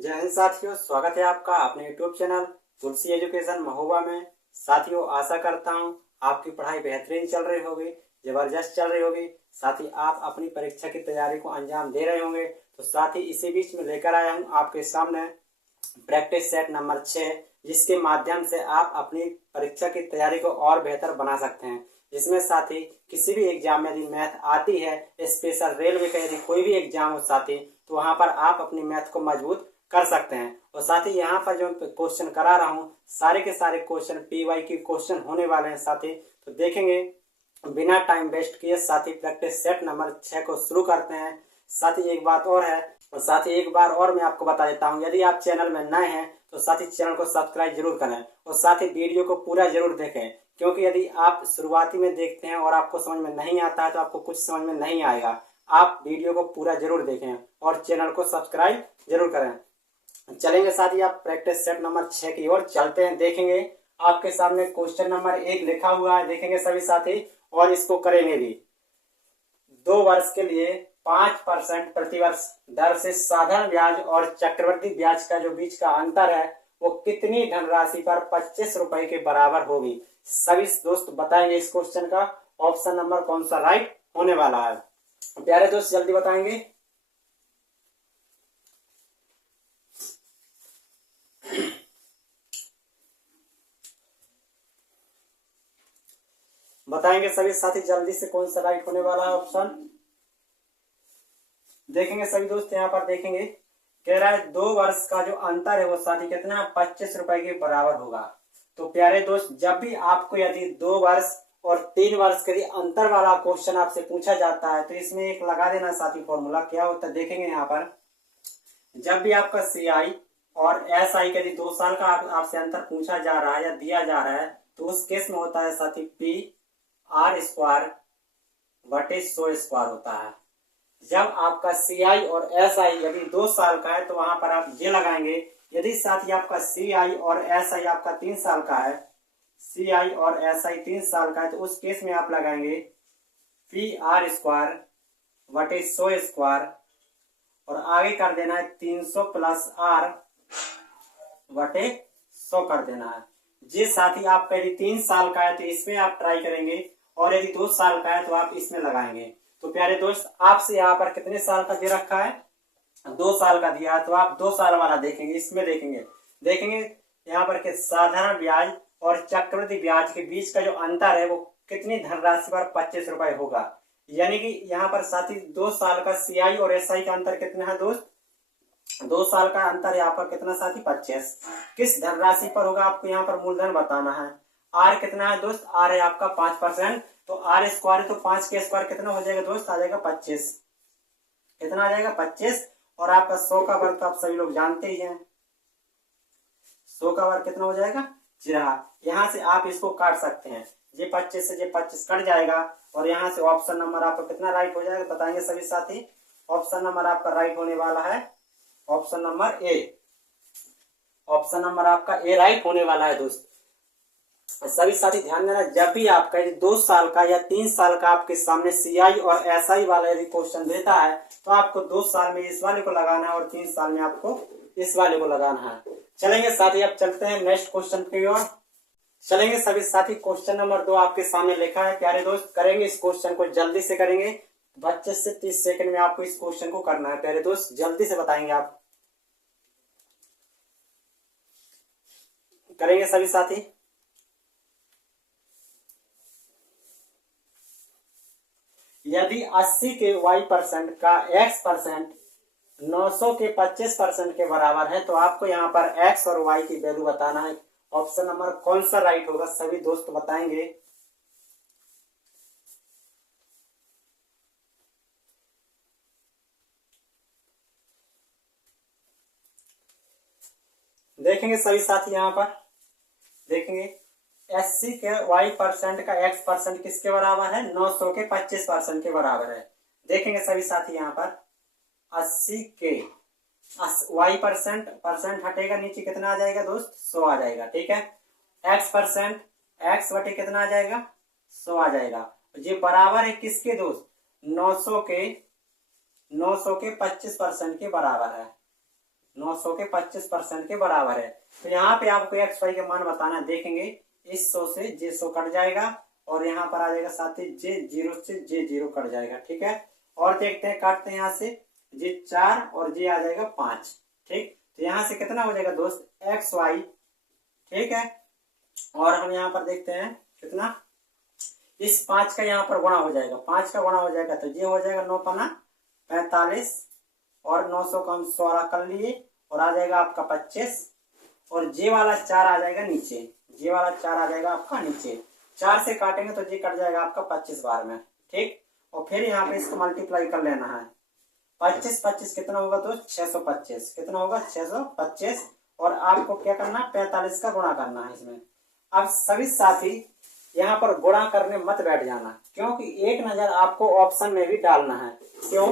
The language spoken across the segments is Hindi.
जय हिंद साथियों, स्वागत है आपका अपने यूट्यूब चैनल तुलसी एजुकेशन महोबा में। साथियों, आशा करता हूं आपकी पढ़ाई बेहतरीन चल रही होगी, जबरदस्त चल रही होगी। साथ ही आप अपनी परीक्षा की तैयारी को अंजाम दे रहे होंगे। तो साथ ही इसी बीच में लेकर आया हूं आपके सामने प्रैक्टिस सेट नंबर 6, जिसके माध्यम से आप अपनी परीक्षा की तैयारी को और बेहतर बना सकते हैं। जिसमें साथ ही किसी भी एग्जाम में यदि मैथ आती है, स्पेशल रेलवे का यदि कोई भी एग्जाम हो साथी, तो वहां पर आप अपनी मैथ को मजबूत कर सकते हैं। और साथ ही यहाँ पर जो क्वेश्चन करा रहा हूँ, सारे के सारे क्वेश्चन पीवाई के क्वेश्चन होने वाले हैं साथी। तो देखेंगे बिना टाइम वेस्ट किए साथी प्रैक्टिस सेट नंबर 6 को शुरू करते हैं। साथ ही एक बात और है, और साथ ही एक बार और मैं आपको बता देता हूँ, यदि आप चैनल में नए हैं तो साथ ही चैनल को सब्सक्राइब जरूर करें और साथ ही वीडियो को पूरा जरूर देखें। क्योंकि यदि आप शुरुआती में देखते हैं और आपको समझ में नहीं आता है तो आपको कुछ समझ में नहीं आएगा। आप वीडियो को पूरा जरूर देखें और चैनल को सब्सक्राइब जरूर करें। चलेंगे साथ ही आप प्रैक्टिस सेट नंबर 6 की ओर चलते हैं। देखेंगे आपके सामने क्वेश्चन नंबर 1 लिखा हुआ है, देखेंगे सभी साथी और इसको करेंगे भी। 2 वर्ष के लिए 5% प्रतिवर्ष दर से साधारण ब्याज और चक्रवृद्धि ब्याज का जो बीच का अंतर है वो कितनी धनराशि पर 25 रुपए के बराबर होगी। सभी दोस्त बताएंगे इस क्वेश्चन का ऑप्शन नंबर कौन सा राइट होने वाला है। प्यारे दोस्त जल्दी बताएंगे। बताएंगे सभी साथी जल्दी से कौन सा राइट होने वाला है ऑप्शन। देखेंगे सभी दोस्त, यहाँ पर देखेंगे कह रहा है 2 वर्ष का जो अंतर है वो साथी कितना 25 रुपए के बराबर होगा। तो प्यारे दोस्त, जब भी आपको यदि 2 वर्ष और 3 वर्ष के अंतर वाला क्वेश्चन आपसे पूछा जाता है तो इसमें एक लगा देना साथी फॉर्मूला। क्या होता है देखेंगे यहाँ पर, जब भी आपका CI और SI के यदि 2 साल का आपसे अंतर पूछा जा रहा है या दिया जा रहा है तो उस केस में होता है साथी PR² बटे 100² होता है। जब आपका CI और SI यदि 2 साल का है तो वहां पर आप ये लगाएंगे। यदि साथी आपका CI और SI आपका 3 साल का है, CI और SI 3 साल का है, तो उस केस में आप लगाएंगे PR² बटे 100² और आगे कर देना है 300 प्लस R बटे 100 कर देना है। जी साथी आपका यदि 3 साल का है तो इसमें आप ट्राई करेंगे और यदि 2 साल का है तो आप इसमें लगाएंगे। तो प्यारे दोस्त, आपसे यहाँ पर कितने साल का दे रखा है, 2 साल का दिया है, तो आप 2 साल वाला देखेंगे। इसमें देखेंगे यहाँ पर के साधारण ब्याज और चक्रवृद्धि ब्याज के बीच का जो अंतर है वो कितनी धनराशि पर 25 रुपए होगा। यानी कि यहाँ पर साथी 2 साल का CI और SI का अंतर कितना है दोस्त, 2 साल का अंतर यहाँ पर कितना साथी 25। किस धनराशि पर होगा आपको यहाँ पर मूलधन बताना है। R कितना है दोस्त, R है आपका 5%, तो R² तो 5 के स्क्वायर कितना हो जाएगा दोस्त, आ जाएगा 25। कितना आ जाएगा 25। और आपका 100 का वर्ग तो आप सभी लोग जानते ही हैं, 100 का वर्ग कितना हो जाएगा 0। यहाँ से आप इसको काट सकते हैं, ये 25 से ये 25 कट जाएगा और यहाँ से ऑप्शन नंबर आपका कितना राइट हो जाएगा बताएंगे सभी साथी। ऑप्शन नंबर आपका राइट होने वाला है option number A। Option number आपका A राइट होने वाला है दोस्त। सभी साथी ध्यान देना, जब भी आपका यदि 2 साल का या 3 साल का आपके सामने CI और SI वाला यदि क्वेश्चन देता है तो आपको 2 साल में इस वाले को लगाना है और 3 साल में आपको इस वाले को लगाना है। चलेंगे साथी, अब चलते हैं नेक्स्ट क्वेश्चन की ओर। चलेंगे सभी साथी, क्वेश्चन नंबर 2 आपके सामने लिखा है। प्यारे दोस्त, करेंगे इस क्वेश्चन को जल्दी से करेंगे, 25 से 30 सेकंड में आपको इस क्वेश्चन को करना है। प्यारे दोस्त जल्दी से बताएंगे आप, करेंगे सभी साथी। यदि 80 के Y% का X% 900 के 25% के बराबर है तो आपको यहाँ पर X और Y की वैल्यू बताना है। ऑप्शन नंबर कौन सा राइट होगा सभी दोस्त बताएंगे। देखेंगे सभी साथी, यहाँ पर देखेंगे 80 के Y% का X% किसके बराबर है, 900 के 25% के बराबर है। देखेंगे सभी साथी यहाँ पर 80 के Y% हटेगा नीचे कितना आ जाएगा दोस्त, 100 आ जाएगा। ठीक है, X% X बटे कितना आ जाएगा 100 आ जाएगा। ये बराबर है किसके दोस्त, 900 के 25% के बराबर है। 900 के 25% के बराबर है। तो यहाँ पे आपको एक्स वाई के मान बताना, देखेंगे इस 100 से जे 100 कट जाएगा और यहाँ पर आ जाएगा साथ ही जे 0 से जे 0 कट जाएगा। ठीक है, और देखते हैं काटते हैं यहाँ से जे 4 और जे आ जाएगा 5। ठीक, तो यहाँ से कितना हो जाएगा दोस्त एक्स वाई। ठीक है, और हम यहाँ पर देखते हैं कितना, इस 5 का यहाँ पर गुणा हो जाएगा, 5 का गुणा हो जाएगा तो ये हो जाएगा 9 पना 45 और 900 का हम 16 कर लिए और आ जाएगा आपका 25 और जे वाला 4 आ जाएगा नीचे, जे वाला 4 आ जाएगा आपका नीचे। 4 से काटेंगे तो जे कट जाएगा आपका 25 बार में। ठीक, और फिर यहाँ पे इसको मल्टीप्लाई कर लेना है। 25 25 कितना होगा तो 625, कितना होगा 625 और आपको क्या करना है 45 का गुणा करना है इसमें। अब सभी साथी यहाँ पर गुणा करने मत बैठ जाना, क्योंकि एक नजर आपको ऑप्शन में भी डालना है। क्यों?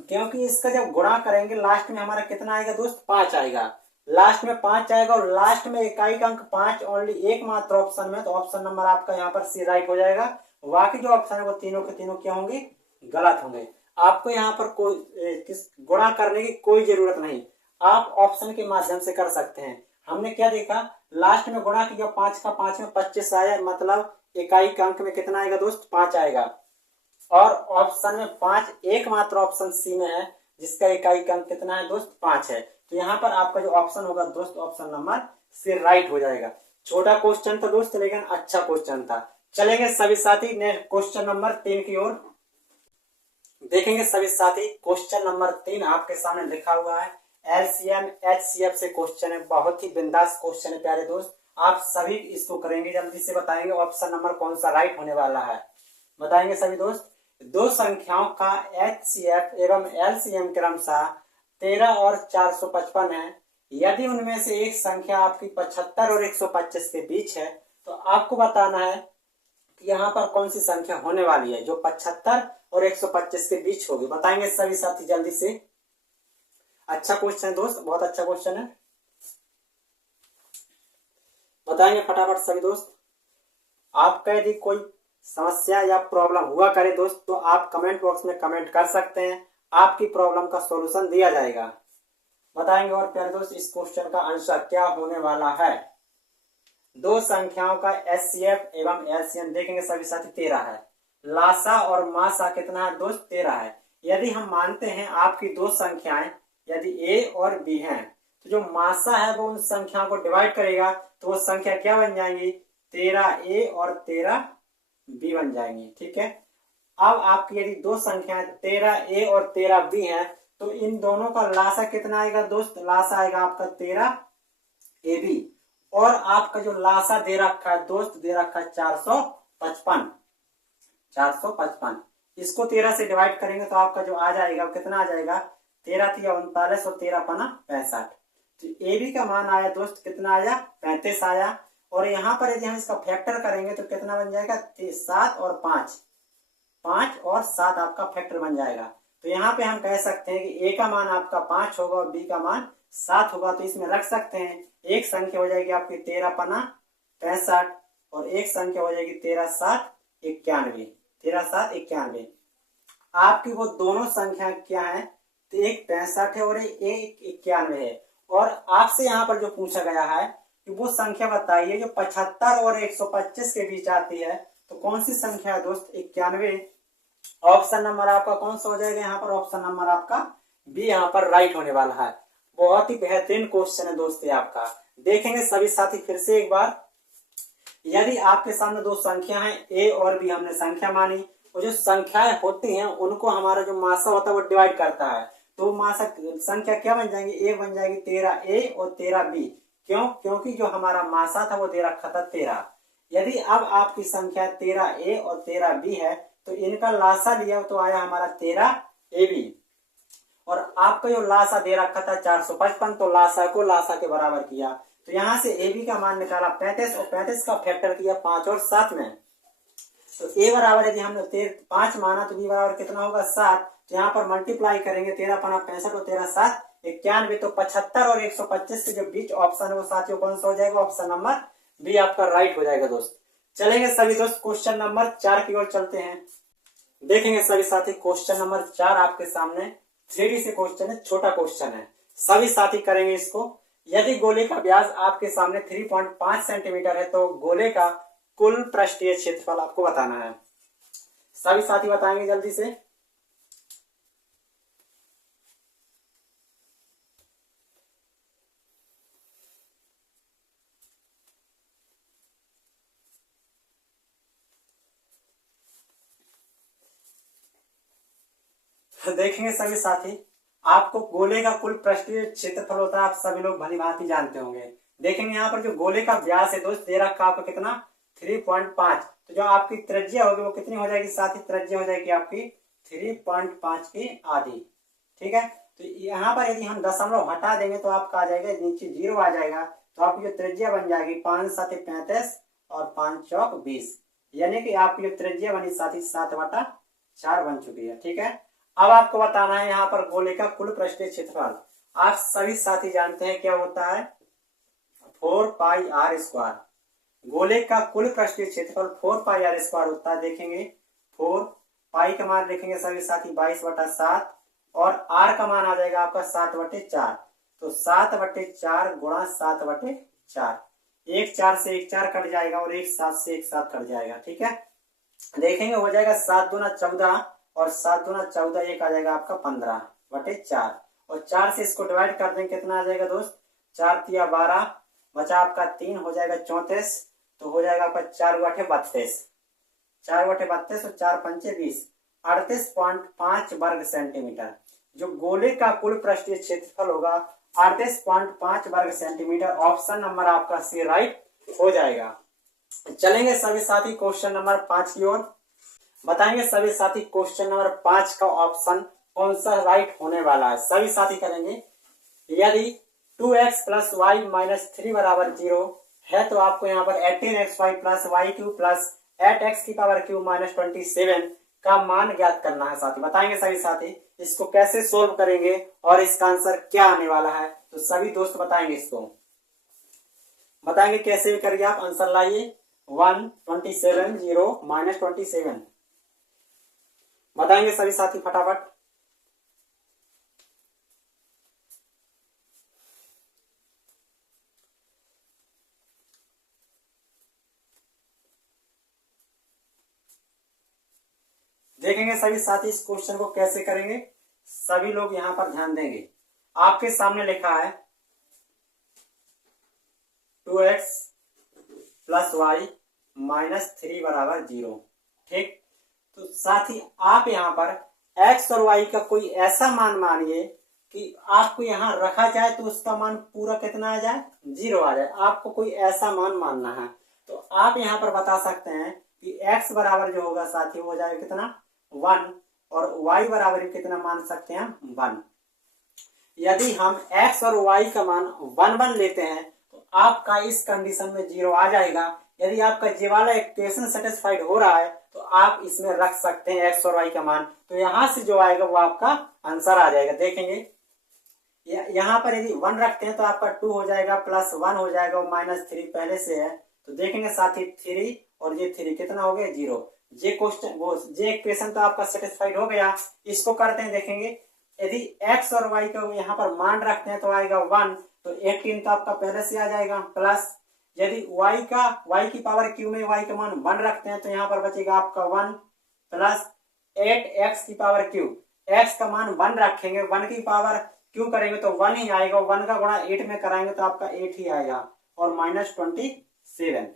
क्योंकि इसका जब गुणा करेंगे लास्ट में हमारा कितना आएगा दोस्त 5 आएगा, लास्ट में 5 आएगा और लास्ट में इकाई का अंक 5 ओनली एकमात्र ऑप्शन में, तो ऑप्शन नंबर आपका यहाँ पर सी राइट हो जाएगा। बाकी जो ऑप्शन है वो तीनों के तीनों क्या होंगे गलत होंगे। आपको यहाँ पर कोई गुणा करने की कोई जरूरत नहीं, आप ऑप्शन के माध्यम से कर सकते हैं। हमने क्या देखा, लास्ट में गुणा किया 5 का 5 में 25 आया, मतलब इकाई का अंक में कितना आएगा दोस्त 5 आएगा और ऑप्शन में 5 एकमात्र ऑप्शन सी में है जिसका इकाई का अंक कितना है दोस्त 5 है। तो यहाँ पर आपका जो ऑप्शन होगा दोस्त ऑप्शन नंबर सी राइट हो जाएगा। छोटा क्वेश्चन था दोस्त लेकिन अच्छा क्वेश्चन था। चलेंगे सभी साथी नेक्स्ट क्वेश्चन नंबर 3 की ओर देखेंगे। सभी साथी क्वेश्चन नंबर 3 आपके सामने लिखा हुआ है, एलसीएम एचसीएफ से क्वेश्चन है, बहुत ही बिंदास क्वेश्चन है प्यारे दोस्त। आप सभी इसको करेंगे, जल्दी से बताएंगे ऑप्शन नंबर कौन सा राइट होने वाला है, बताएंगे सभी दोस्त। दो संख्याओं का एचसीएफ एवं एलसीएम क्रमशः 13 और 455 है। यदि उनमें से एक संख्या आपकी 75 और 125 के बीच है तो आपको बताना है कि यहाँ पर कौन सी संख्या होने वाली है जो 75 और 125 के बीच होगी। बताएंगे सभी साथी जल्दी से। अच्छा क्वेश्चन है दोस्त, बहुत अच्छा क्वेश्चन है, बताएंगे फटाफट सभी दोस्त। आपका यदि कोई समस्या या प्रॉब्लम हुआ करे दोस्त तो आप कमेंट बॉक्स में कमेंट कर सकते हैं, आपकी प्रॉब्लम का सॉल्यूशन दिया जाएगा। बताएंगे और प्यारे दोस्त इस क्वेश्चन का आंसर क्या होने वाला है। दो संख्याओं का एचसीएफ एवं एलसीएम देखेंगे सभी साथी 13 है, लासा और मासा कितना है दोस्त 13 है। यदि हम मानते हैं आपकी दो संख्याएं यदि ए और बी हैं तो जो मासा है वो उन संख्याओं को डिवाइड करेगा तो वो संख्या क्या बन जाएंगी 13 ए और 13 बी बन जाएंगी। ठीक है, अब आपकी यदि दो संख्याएं 13 ए और 13 बी हैं तो इन दोनों का लासा कितना आएगा दोस्त, लासा आएगा आपका 13 ए बी और आपका जो लासा दे रखा है दोस्त दे रखा है 455। इसको 13 से डिवाइड करेंगे तो आपका जो आ जाएगा कितना आ जाएगा 13 3 39 और 13 5 65। तो ए बी का मान आया दोस्त कितना आया 35 आया और यहाँ पर यदि हम इसका फैक्टर करेंगे तो कितना बन जाएगा 7 और 5 और 7 आपका फैक्टर बन जाएगा। तो यहाँ पे हम कह सकते हैं कि ए का मान आपका 5 होगा और बी का मान 7 होगा। तो इसमें रख सकते हैं एक संख्या हो जाएगी आपकी 13 5 65 और एक संख्या हो जाएगी 13 7 91। 13 7 91 आपकी वो दोनों संख्या क्या है तो एक 65 है और एक 91 है। और आपसे यहाँ पर जो पूछा गया है कि वो संख्या बताइए जो 75 और 125 के बीच आती है तो कौन सी संख्या है दोस्त 91। ऑप्शन नंबर आपका कौन सा हो जाएगा यहाँ पर, ऑप्शन नंबर आपका बी यहाँ पर राइट होने वाला है। बहुत ही बेहतरीन क्वेश्चन है दोस्त ये आपका। देखेंगे सभी साथी फिर से एक बार, यदि आपके सामने दो संख्या है ए और बी हमने संख्या मानी और जो संख्याएं होती हैं उनको हमारा जो मासा होता है वो डिवाइड करता है तो मासा संख्या क्या बन जाएंगी एक बन जाएगी 13 ए और 13 बी। क्यों? क्योंकि जो हमारा मासा था वो दे रखा था 13। यदि अब आपकी संख्या 13 ए और 13 बी है तो इनका लासा लिया तो आया हमारा 13 ए बी और आपका जो लासा दे रखा था 455 तो लासा को लासा के बराबर किया तो यहाँ से ए बी का मान निकाला 35 और 35 का फैक्टर किया 5 और 7 में। तो ए बराबर यदि हमने 5 माना तो बी बराबर कितना होगा 7। तो यहाँ पर मल्टीप्लाई करेंगे 13 5 65 और 13 7 91। तो 75 और 125 के जो बीच ऑप्शन है वो साथियों कौन सा हो जाएगा, ऑप्शन नंबर बी आपका राइट हो जाएगा दोस्त। चलेंगे सभी दोस्त क्वेश्चन नंबर 4 की ओर चलते हैं। देखेंगे सभी साथी क्वेश्चन नंबर 4 आपके सामने 3D से क्वेश्चन है, छोटा क्वेश्चन है। सभी साथी करेंगे इसको। यदि गोले का व्यास आपके सामने 3.5 सेंटीमीटर है तो गोले का कुल पृष्ठीय क्षेत्रफल आपको बताना है। सभी साथी बताएंगे जल्दी से। देखेंगे सभी साथी, आपको गोले का कुल पृष्ठीय क्षेत्रफल होता है, आप सभी लोग भली भांति जानते होंगे। देखेंगे यहाँ पर जो गोले का व्यास है दोस्त दे रखा आपका कितना 3.5, तो जो आपकी त्रिज्या होगी वो कितनी हो जाएगी साथी, त्रिज्या हो जाएगी आपकी 3.5 की आधी। ठीक है, तो यहाँ पर यदि हम दशमलव हटा देंगे तो आपका आ जाएगा नीचे 0 आ जाएगा, तो आपकी जो त्रिज्या बन जाएगी 5 7 35 और 5 चौक 20, यानी कि आपकी जो त्रिज्या बनी साथी 7/4 बन चुकी है। ठीक है, अब आपको बताना है यहाँ पर गोले का कुल पृष्ठीय क्षेत्रफल। आप सभी साथी जानते हैं क्या होता है, 4πr²। गोले का कुल पृष्ठीय क्षेत्रफल 4πr² होता है। देखेंगे 4 पाई का मान लिखेंगे सभी साथी 22/7 और r का मान आ जाएगा आपका 7/4, तो 7/4 गुणा 7/4, एक 4 से एक 4 कट जाएगा और एक 7 से एक 7 कट जाएगा। ठीक है, देखेंगे हो जाएगा 7 दूना 14 और 7 दूना 14, एक आ जाएगा आपका 15/4 और 4 से इसको डिवाइड कर देंगे कितना आ जाएगा दोस्त, 4 तिया 12, बचा आपका 3 हो जाएगा 34, तो हो जाएगा आपका 4×32, 4/32 और 4×5 20, 38.5 वर्ग सेंटीमीटर। जो गोले का कुल पृष्ठीय क्षेत्रफल होगा 38.5 वर्ग सेंटीमीटर। ऑप्शन नंबर आपका सी राइट हो जाएगा। चलेंगे सभी साथी क्वेश्चन नंबर 5 की ओर। बताएंगे सभी साथी क्वेश्चन नंबर 5 का ऑप्शन कौन सा राइट होने वाला है। सभी साथी करेंगे, यदि 2x + y - 3 = 0 है तो आपको यहाँ पर 18xy + y³ + 8x³ - 27 का मान ज्ञात करना है साथी। बताएंगे सभी साथी इसको कैसे सोल्व करेंगे और इसका आंसर क्या आने वाला है, तो सभी दोस्त बताएंगे इसको। बताएंगे कैसे भी करिए आप, आंसर लाइए 127 0 - 27। बताएंगे सभी साथी फटाफट। देखेंगे सभी साथी इस क्वेश्चन को कैसे करेंगे, सभी लोग यहां पर ध्यान देंगे। आपके सामने लिखा है 2x + y - 3 = 0। ठीक, तो साथी आप यहाँ पर x और y का कोई ऐसा मान मानिए कि आपको यहाँ रखा जाए तो उसका मान पूरा कितना आ जाए, 0 आ जाए। आपको कोई ऐसा मान मानना है, तो आप यहाँ पर बता सकते हैं कि x बराबर जो होगा साथी हो जाएगा कितना 1 और y बराबर कितना मान सकते हैं हम 1। यदि हम x और y का मान 1 1 लेते हैं तो आपका इस कंडीशन में 0 आ जाएगा। यदि आपका ये वाला इक्वेशन सेटिस्फाइड हो रहा है तो आप इसमें रख सकते हैं x और y का मान, तो यहां से जो आएगा वो आपका आंसर आ जाएगा। देखेंगे यहाँ पर यदि 1 रखते हैं तो आपका 2 हो जाएगा +1 हो जाएगा और -3 पहले से है, तो देखेंगे साथी 3 और ये 3 कितना हो गया 0। ये क्वेश्चन वो ये इक्वेशन तो आपका सेटिस्फाइड हो गया। इसको करते हैं, देखेंगे यदि x और y का यहाँ पर मान रखते हैं तो आएगा 1, तो 18 तो आपका पहले से आ जाएगा, प्लस यदि y की पावर q में y का मान 1 रखते हैं तो यहाँ पर बचेगा आपका 1 प्लस 8x की पावर q। x का मान 1 रखेंगे, 1 की पावर q करेंगे तो 1 ही आएगा, 1 का गुणा 8 में कराएंगे तो आपका 8 ही आएगा और -27।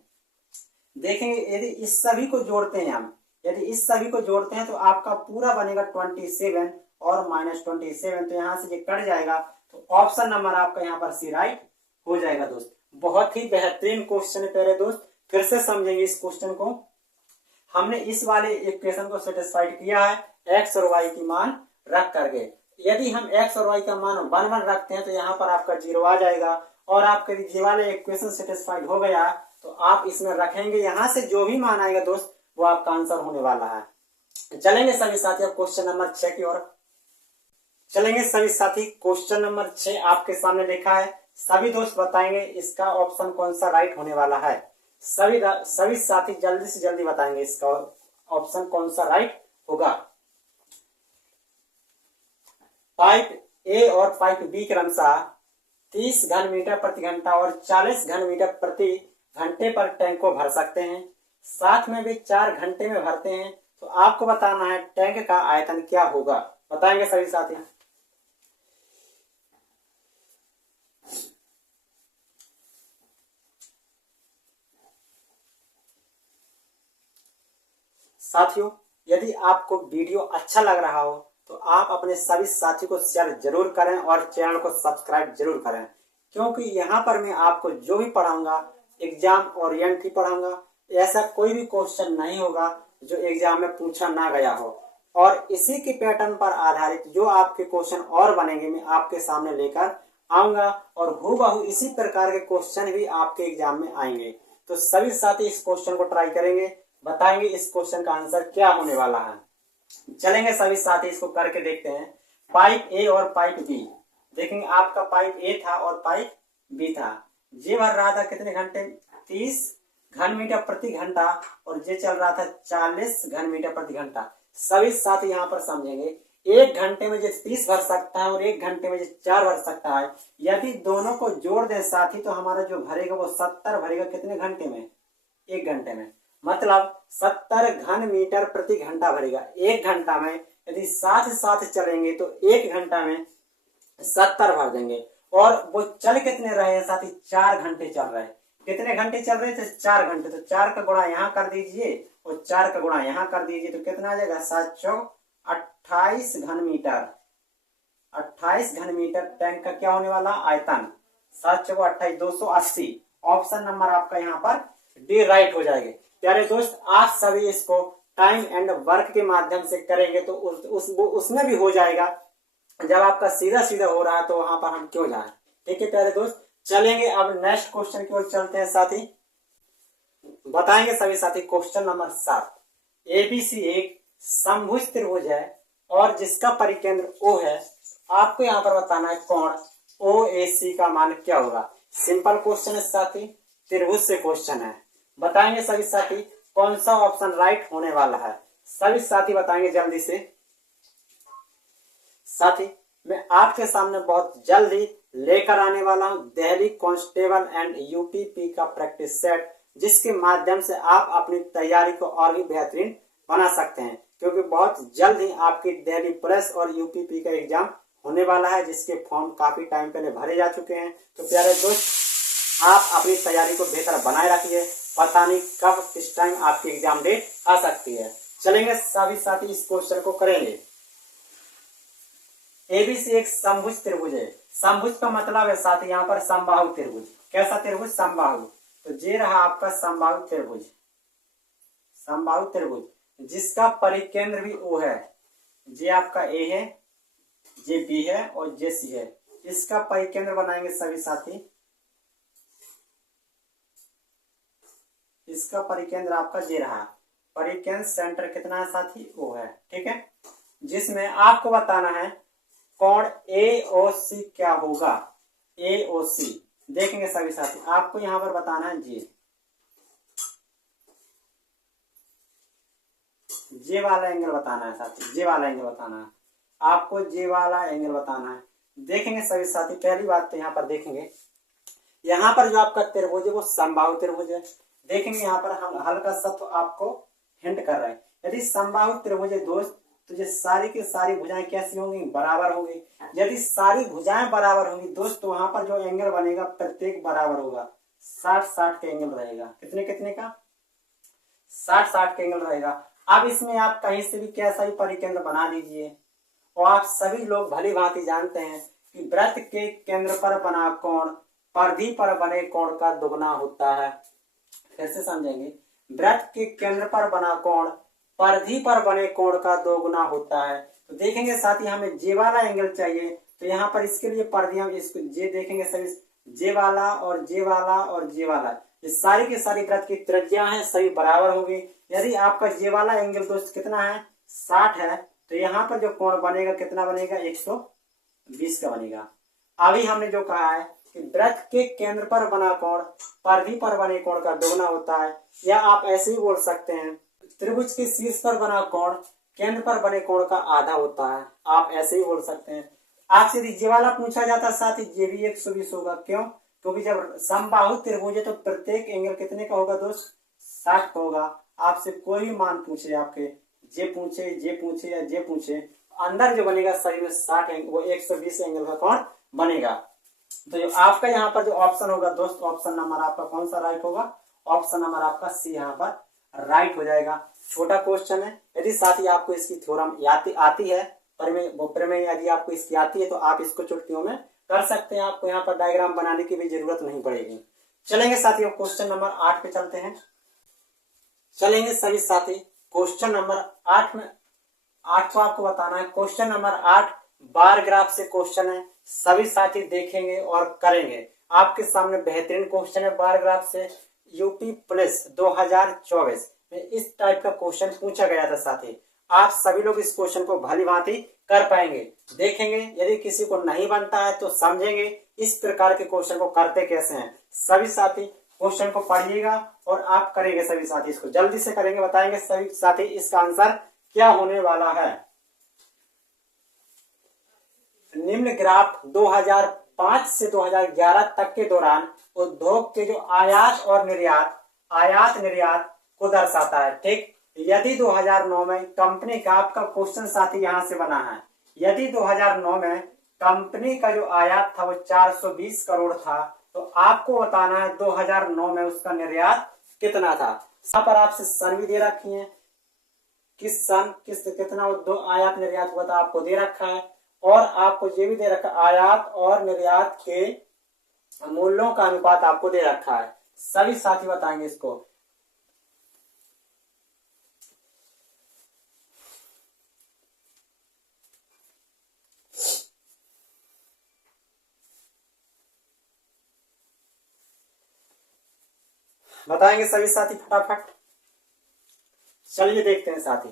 देखेंगे यदि इस सभी को जोड़ते हैं हम, यदि इस सभी को जोड़ते हैं तो आपका पूरा बनेगा 27 और -27, तो यहाँ से ये कट जाएगा, तो ऑप्शन नंबर आपका यहाँ पर सी राइट हो जाएगा दोस्त। बहुत ही बेहतरीन क्वेश्चन है प्यारे दोस्त, फिर से समझेंगे इस क्वेश्चन को। हमने इस वाले इक्वेशन को सेटिस्फाइड किया है x और y की मान रख करके। यदि हम x और y का मान 1 1 रखते हैं तो यहाँ पर आपका 0 आ जाएगा, और आपका ये वाले इक्वेशन सेटिस्फाइड हो गया तो आप इसमें रखेंगे, यहाँ से जो भी मान आएगा दोस्त वो आपका आंसर होने वाला है। चलेंगे सभी साथी अब क्वेश्चन नंबर 6 की ओर। चलेंगे सभी साथी क्वेश्चन नंबर 6 आपके सामने लिखा है। सभी दोस्त बताएंगे इसका ऑप्शन कौन सा राइट होने वाला है। सभी साथी जल्दी से जल्दी बताएंगे इसका ऑप्शन कौन सा राइट होगा। पाइप ए और पाइप बी क्रमशः 30 घन मीटर प्रति घंटा और 40 घन मीटर प्रति घंटे पर टैंक को भर सकते हैं। साथ में भी 4 घंटे में भरते हैं। तो आपको बताना है टैंक का आयतन क्या होगा। बताएंगे सभी साथी। साथियों, यदि आपको वीडियो अच्छा लग रहा हो तो आप अपने सभी साथी को शेयर जरूर करें और चैनल को सब्सक्राइब जरूर करें, क्योंकि यहाँ पर मैं आपको जो भी पढ़ाऊंगा एग्जाम ओरिएंट ही पढ़ाऊंगा। ऐसा कोई भी क्वेश्चन नहीं होगा जो एग्जाम में पूछा ना गया हो, और इसी के पैटर्न पर आधारित जो आपके क्वेश्चन और बनेंगे मैं आपके सामने लेकर आऊंगा, और हूबहू इसी प्रकार के क्वेश्चन भी आपके एग्जाम में आएंगे। तो सभी साथी इस क्वेश्चन को ट्राई करेंगे, बताएंगे इस क्वेश्चन का आंसर क्या होने वाला है। चलेंगे सभी साथी इसको करके देखते हैं। पाइप ए और पाइप बी, देखेंगे आपका पाइप ए था और पाइप बी था। जे भर रहा था कितने घंटे, 30 घन मीटर प्रति घंटा, और जे चल रहा था 40 घन मीटर प्रति घंटा। सभी साथी यहाँ पर समझेंगे, 1 घंटे में जे 30 भर सकता है और 1 घंटे में जे 4 भर सकता है। यदि दोनों को जोड़ दे साथी तो हमारा जो भरेगा वो 70 भरेगा कितने घंटे में, 1 घंटे में। मतलब 70 घन मीटर प्रति घंटा भरेगा 1 घंटा में। यदि साथ साथ चलेंगे तो 1 घंटा में 70 भर देंगे। और वो चल कितने रहे हैं साथी, 4 घंटे चल रहे हैं। कितने घंटे चल रहे थे, 4 घंटे। तो 4 का गुणा यहाँ कर दीजिए और 4 का गुणा यहाँ कर दीजिए, तो कितना आ जाएगा, 7 चौक 28 घन मीटर। 28 घन मीटर टैंक का क्या होने वाला आयतन, 7 चौक 28, 280। ऑप्शन नंबर आपका यहाँ पर डी राइट हो जाएगा। प्यारे दोस्त, आप सभी इसको टाइम एंड वर्क के माध्यम से करेंगे तो उसमें भी हो जाएगा। जब आपका सीधा सीधा हो रहा है तो वहां पर हम क्यों जाएं। ठीक है प्यारे दोस्त, चलेंगे अब नेक्स्ट क्वेश्चन की ओर चलते हैं साथी। बताएंगे सभी साथी क्वेश्चन नंबर 7। एबीसी एक समभुज त्रिभुज है और जिसका परिकेंद्र O है। आपको यहाँ पर बताना है कोण OAC का मान क्या होगा। सिंपल क्वेश्चन है साथी, त्रिभुज से क्वेश्चन है। बताएंगे सभी साथी कौन सा ऑप्शन राइट होने वाला है। सभी साथी बताएंगे जल्दी से। साथी, मैं आपके सामने बहुत जल्दी लेकर आने वाला हूं दिल्ली कांस्टेबल एंड यूपीपी का प्रैक्टिस सेट, जिसके माध्यम से आप अपनी तैयारी को और भी बेहतरीन बना सकते हैं, क्योंकि बहुत जल्द ही आपकी दिल्ली पुलिस और यूपीपी का एग्जाम होने वाला है, जिसके फॉर्म काफी टाइम पहले भरे जा चुके हैं। तो प्यारे दोस्त, आप अपनी तैयारी को बेहतर बनाए रखिए, पता नहीं कब किस टाइम आपकी एग्जाम डेट आ सकती है। चलेंगे सभी साथी इस क्वेश्चन को करेंगे। एबीसी एक समभुज त्रिभुज है। समभुज का मतलब है साथी यहाँ पर समबाहु त्रिभुज। कैसा त्रिभुज, समबाहु। तो ये रहा आपका समबाहु त्रिभुज। समबाहु त्रिभुज जिसका परिकेंद्र भी O है। ये आपका A है, ये B है और ये C है। इसका परिकेंद्र बनाएंगे सभी साथी। इसका परिकेंद्र आपका ये रहा। परिकेंद्र सेंटर कितना है साथी, O है। ठीक है, जिसमें आपको बताना है कोण AOC क्या होगा। AOC देखेंगे सभी साथी, आपको यहां पर बताना है जे वाला एंगल बताना है साथी। जे वाला एंगल बताना है आपको, जे वाला एंगल बताना है। देखेंगे सभी साथी, पहली बात तो यहाँ पर देखेंगे, यहाँ पर जो आपका त्रिभुज है वो समबाहु त्रिभुज है। देखेंगे यहाँ पर हम हल्का सा तो आपको हिंट कर रहे हैं। यदि समबाहु त्रिभुज है दोस्त, तो ये सारी की सारी भुजाएं कैसी होंगी, बराबर होंगी। यदि सारी भुजाएं बराबर होंगी दोस्त, तो वहां पर जो एंगल बनेगा प्रत्येक बराबर होगा। 60-60 का एंगल रहेगा। कितने कितने का, 60-60 का एंगल रहेगा। अब इसमें आप कहीं से भी कैसा भी परिकेंद्र बना दीजिए, और आप सभी लोग भली भांति जानते हैं कि वृत्त के केंद्र पर बना कोण परिधि पर बने कोण का दुगना होता है। फिर से समझेंगे, वृत्त के केंद्र पर बना कोण परिधि पर बने कोण का दोगुना होता है। तो देखेंगे साथी, हमें जे वाला एंगल चाहिए, तो यहाँ पर इसके लिए परिधि हम इसको जे देखेंगे सभी, जे वाला और जे वाला और जे वाला, ये सारी की सारी वृत्त की त्रिज्या है सभी बराबर होगी। यदि आपका जे वाला एंगल दोस्त कितना है, 60 है, तो यहाँ पर जो कोण बनेगा कितना बनेगा, 120 का बनेगा। अभी हमने जो कहा है कि वृत्त के केंद्र पर बना कोण परिधि पर बने कोण का दोगुना होता है, या आप ऐसे ही बोल सकते हैं त्रिभुज के शीर्ष पर बना कोण केंद्र पर बने कोण का आधा होता है। आप ऐसे ही बोल सकते हैं। आपसे यदि ये वाला पूछा जाता साथ ही ये भी 120 होगा। क्यों? क्योंकि जब समबाहु त्रिभुज है तो प्रत्येक एंगल कितने का होगा दोस्त? 60 का होगा। आपसे कोई भी मान पूछे, आपके जे पूछे, जे पूछे या जे पूछे, अंदर जो बनेगा सही में 60 एंगल, वो 120 एंगल का कौन बनेगा। तो जो आपका यहाँ पर जो ऑप्शन होगा दोस्त, ऑप्शन नंबर आपका कौन सा राइट होगा? ऑप्शन नंबर आपका सी यहाँ पर राइट हो जाएगा। छोटा क्वेश्चन है, यदि साथ ही आपको इसकी थ्योरम आती है, प्रमेय यदि आपको इसकी आती है तो आप इसको चुटकियों में कर सकते हैं। आपको यहाँ पर डायग्राम बनाने की भी जरूरत नहीं पड़ेगी। चलेंगे साथियों क्वेश्चन नंबर 8 पे चलते हैं। चलेंगे सभी साथी क्वेश्चन नंबर 8 में। 8 को आपको बताना है। क्वेश्चन नंबर 8 बार ग्राफ से क्वेश्चन है, सभी साथी देखेंगे और करेंगे। आपके सामने बेहतरीन क्वेश्चन है बार ग्राफ से। यूपी पुलिस 2024 में इस टाइप का क्वेश्चन पूछा गया था साथी। आप सभी लोग इस क्वेश्चन को भली भांति कर पाएंगे। देखेंगे, यदि किसी को नहीं बनता है तो समझेंगे इस प्रकार के क्वेश्चन को करते कैसे हैं। सभी साथी क्वेश्चन को पढ़िएगा और आप करेंगे। सभी साथी इसको जल्दी से करेंगे, बताएंगे सभी साथी इसका आंसर क्या होने वाला है। निम्न ग्राफ 2005 से 2011 तक के दौरान उद्योग के जो आयात निर्यात को दर्शाता है। ठीक, यदि 2009 में कंपनी का, आपका क्वेश्चन साथी यहां से बना है, यदि 2009 में कंपनी का जो आयात था वो 420 करोड़ था, तो आपको बताना है 2009 में उसका निर्यात कितना था। यहाँ पर आपसे सन भी दे रखी है, किस सन कितना आयात निर्यात हुआ था आपको दे रखा है, और आपको ये भी दे रखा है आयात और निर्यात के मूल्यों का अनुपात आपको दे रखा है। सभी साथी बताएंगे इसको। बताएंगे सभी साथी फटाफट। चलिए देखते हैं साथी।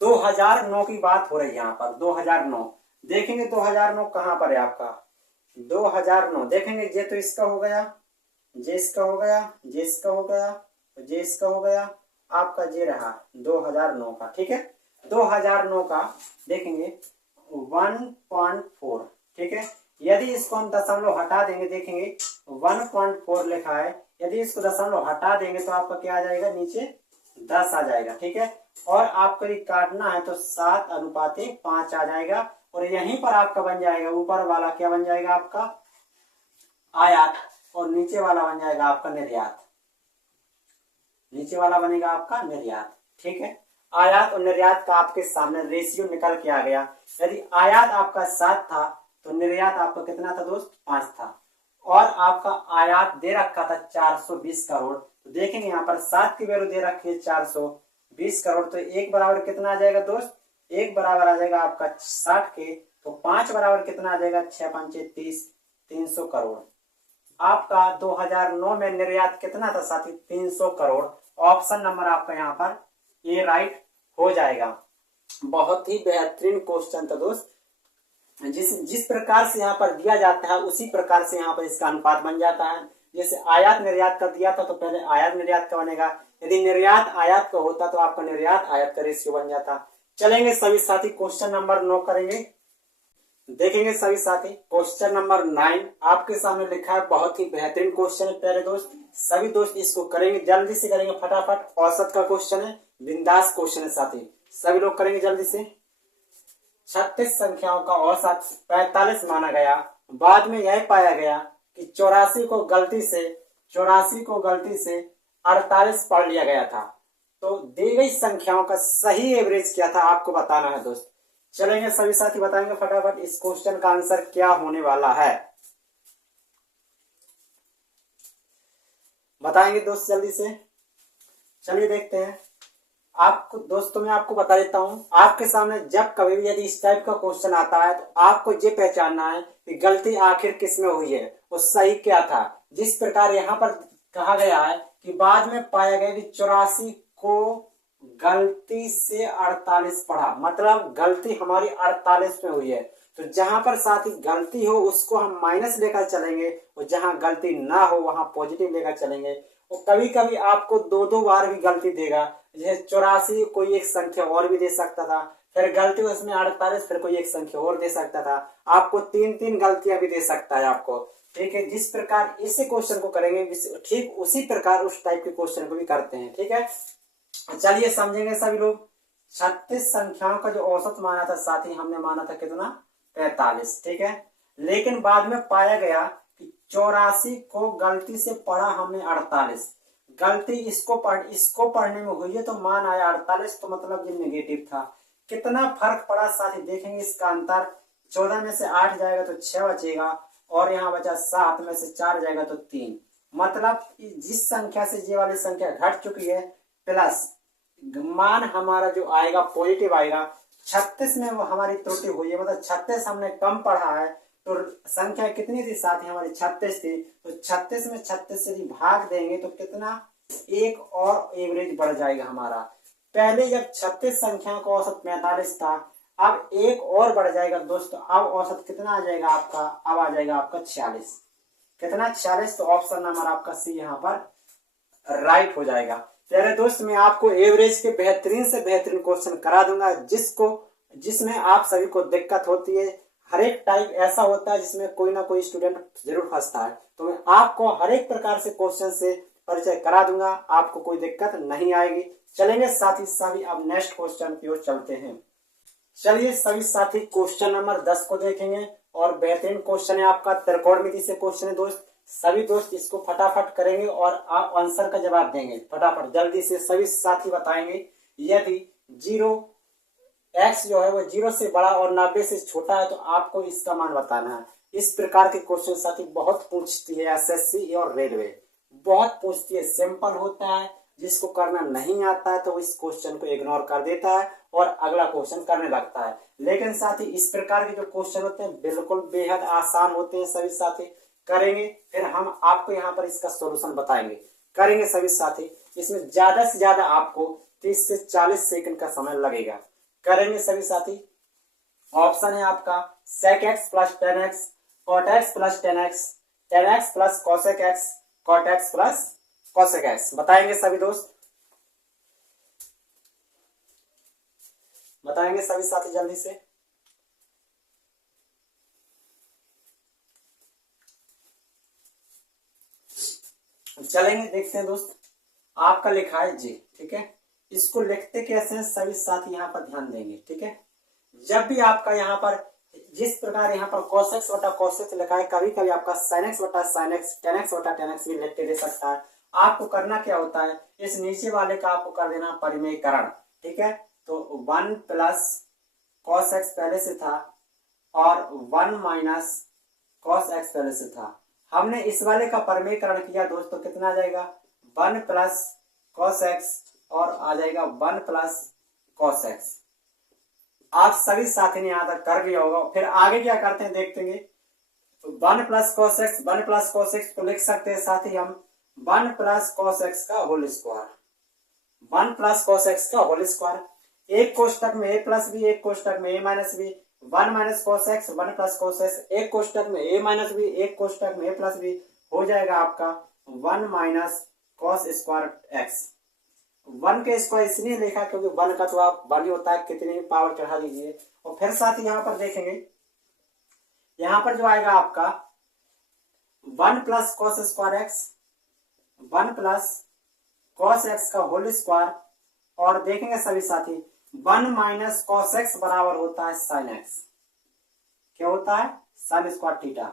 2009 की बात हो रही है यहाँ पर। 2009 देखेंगे, 2009 कहां पर है आपका? 2009 देखेंगे, ये तो इसका हो गया, ये इसका हो गया, ये इसका हो गया, ये इसका हो गया, आपका ये रहा 2009 का। ठीक है, 2009 का देखेंगे 1.4। ठीक है, यदि इसको हम दशमलव हटा देंगे, देखेंगे 1.4 लिखा है, यदि इसको दशमलव हटा देंगे तो आपका क्या आ जाएगा? नीचे 10 आ जाएगा। ठीक है, और आपको यदि काटना है तो 7:5 आ जाएगा, और यहीं पर आपका बन जाएगा ऊपर वाला क्या बन जाएगा? आपका आयात, और नीचे वाला बन जाएगा आपका निर्यात। नीचे वाला बनेगा आपका निर्यात। ठीक है, आयात और निर्यात का आपके सामने रेशियो निकल के आ गया। यदि आयात आपका 7 था तो निर्यात आपका कितना था दोस्त? 5 था, और आपका आयात दे रखा था 420 करोड़। तो देखेंगे यहाँ पर 7 की वैल्यू दे रखी है 420 करोड़, तो 1 बराबर कितना आ जाएगा दोस्त? 1 बराबर आ जाएगा आपका 60 के, तो 5 बराबर कितना आ जाएगा? 6 पंचे 30, 300 करोड़। आपका 2009 में निर्यात कितना था साथी? 300 करोड़। ऑप्शन नंबर आपका यहाँ पर ए राइट हो जाएगा। बहुत ही बेहतरीन क्वेश्चन था दोस्त। जिस प्रकार से यहाँ पर दिया जाता है उसी प्रकार से यहाँ पर इसका अनुपात बन जाता है। जैसे आयात निर्यात का दिया था तो पहले आयात निर्यात का बनेगा, यदि निर्यात आयात का होता तो आपका निर्यात आयात का रेशियो बन जाता। चलेंगे सभी साथी क्वेश्चन नंबर 9 करेंगे। देखेंगे सभी साथी क्वेश्चन नंबर 9 आपके सामने लिखा है। बहुत ही बेहतरीन क्वेश्चन है प्यारे दोस्त। सभी दोस्त इसको करेंगे, जल्दी से करेंगे फटाफट। औसत का क्वेश्चन है, बिंदास क्वेश्चन है साथी, सभी लोग करेंगे जल्दी से। 36 संख्याओं का औसत 45 माना गया। बाद में यह पाया गया कि 84 को गलती से 48 पढ़ लिया गया था। तो दी गई संख्याओं का सही एवरेज क्या था आपको बताना है दोस्त। चलेंगे सभी साथी बताएंगे फटाफट इस क्वेश्चन का आंसर क्या होने वाला है। बताएंगे दोस्त जल्दी से। चलिए देखते हैं। आपको दोस्तों मैं आपको बता देता हूं, आपके सामने जब कभी भी यदि इस टाइप का क्वेश्चन आता है तो आपको ये पहचानना है कि गलती आखिर किस में हुई है और सही क्या था। जिस प्रकार यहाँ पर कहा गया है कि बाद में पाया गया कि 84 को गलती से 48 पढ़ा, मतलब गलती हमारी 48 में हुई है। तो जहां पर साथी गलती हो उसको हम माइनस लेकर चलेंगे, और जहां गलती ना हो वहां पॉजिटिव लेकर चलेंगे। और कभी कभी आपको 2-2 बार भी गलती देगा। जैसे 84 कोई एक संख्या और भी दे सकता था, फिर गलती उसमें 48, फिर कोई एक संख्या और दे सकता था, आपको 3 गलतियां भी दे सकता है आपको। ठीक है, जिस प्रकार इस क्वेश्चन को करेंगे ठीक उसी प्रकार उस टाइप के क्वेश्चन को भी करते हैं। ठीक है, चलिए समझेंगे सभी लोग। 36 संख्याओं का जो औसत माना था साथी, हमने माना था कितना, 45। ठीक है, लेकिन बाद में पाया गया कि 84 को गलती से पढ़ा हमने 48, गलती इसको पढ़ने में हुई है तो मान आया 48, तो मतलब ये नेगेटिव था। कितना फर्क पड़ा साथी देखेंगे इसका अंतर। 14 में से 8 जाएगा तो 6 बचेगा, और यहाँ बचा 7 में से 4 जाएगा तो 3। मतलब जिस संख्या से ये वाली संख्या घट चुकी है, प्लस मान हमारा जो आएगा पॉजिटिव आएगा। 36 में वो हमारी त्रुटि हुई है, मतलब 36 हमने कम पढ़ा है, तो संख्या कितनी थी साथी हमारी, 36 थी। तो 36 में 36 से भाग देंगे तो कितना, एक और एवरेज बढ़ जाएगा हमारा। पहले जब 36 संख्या का औसत 45 था, अब एक और बढ़ जाएगा दोस्तों, अब औसत कितना आ जाएगा आपका, अब आ जाएगा आपका 46। कितना, 46। तो ऑप्शन नंबर आपका सी यहाँ पर राइट हो जाएगा। प्यारे दोस्त, मैं आपको एवरेज के बेहतरीन से बेहतरीन क्वेश्चन करा दूंगा, जिसमें आप सभी को दिक्कत होती है। हर एक टाइप ऐसा होता है जिसमें कोई ना कोई स्टूडेंट जरूर फंसता है, तो मैं आपको हर एक प्रकार से क्वेश्चन से परिचय करा दूंगा, आपको कोई दिक्कत नहीं आएगी। चलेंगे साथी सभी अब नेक्स्ट क्वेश्चन की ओर चलते हैं। चलिए सभी साथी क्वेश्चन नंबर 10 को देखेंगे, और बेहतरीन क्वेश्चन है आपका, त्रिकोणमिति से क्वेश्चन है दोस्त। सभी दोस्त इसको फटाफट करेंगे और आप आंसर का जवाब देंगे फटाफट जल्दी से। सभी साथी बताएंगे यदि 0x जो है वो 0 से बड़ा और 90 से छोटा है तो आपको इसका मान बताना है। इस प्रकार के क्वेश्चन साथी बहुत पूछती है एसएससी और रेलवे, बहुत पूछती है। सिंपल होता है, जिसको करना नहीं आता है तो इस क्वेश्चन को इग्नोर कर देता है और अगला क्वेश्चन करने लगता है। लेकिन साथी इस प्रकार के जो क्वेश्चन होते हैं बिल्कुल बेहद आसान होते हैं। सभी साथी करेंगे, फिर हम आपको यहाँ पर इसका सॉल्यूशन बताएंगे। करेंगे सभी साथी, इसमें ज्यादा से ज्यादा आपको 30 से 40 सेकंड का समय लगेगा। करेंगे सभी साथी। ऑप्शन है आपका sec x plus 10x, cot x plus 10x, 10x plus cosec x, cot x plus cosec x। बताएंगे सभी दोस्त, बताएंगे सभी साथी जल्दी से। चलेंगे देखते हैं दोस्त, आपका लिखा है जी। ठीक है, इसको लिखते कैसे हैं सभी साथी यहाँ पर ध्यान देंगे। ठीक है, जब भी आपका यहाँ पर जिस प्रकार यहाँ पर cos x बटा cos x लिखा है, कभी कभी आपका sin x बटा sin x, tan x बटा tan x भी लिख के दे सकता है। आपको करना क्या होता है, इस नीचे वाले का आपको कर देना परिमेयकरण। ठीक है, तो 1 प्लस cos x पहले से था और 1 माइनस cos x पहले से था। हमने इस वाले का परिमेयकरण किया दोस्तों, कितना आ जाएगा, 1 प्लस cos x और आ जाएगा 1 प्लस cos x। आप सभी साथी ने यहां तक कर लिया होगा। फिर आगे क्या करते हैं देखते हैं। 1 plus cos x, 1 plus cos x को लिख सकते हैं साथी हम 1 प्लस cos x का whole square, 1 plus cos x का होल स्क्वायर। एक कोष्टक में a प्लस बी, एक कोष्टक में a minus b, 1 minus cos x, 1 plus cos x, एक कोष्टक में a माइनस बी, एक कोष्टक में a प्लस बी, हो जाएगा आपका 1 माइनस cos स्क्वायर x। 1 के स्क्वायर इसलिए लिखा क्योंकि 1 का तो आप 1 ही होता है, कितनी भी पावर चढ़ा दीजिए। और फिर साथ ही यहाँ पर देखेंगे, यहाँ पर जो आएगा आपका 1 plus cos square x, 1 plus cos x का होल स्क्वायर, और देखेंगे सभी साथी 1 माइनस cos x बराबर होता है sin x। क्या होता है, sin स्क्वायर थीटा।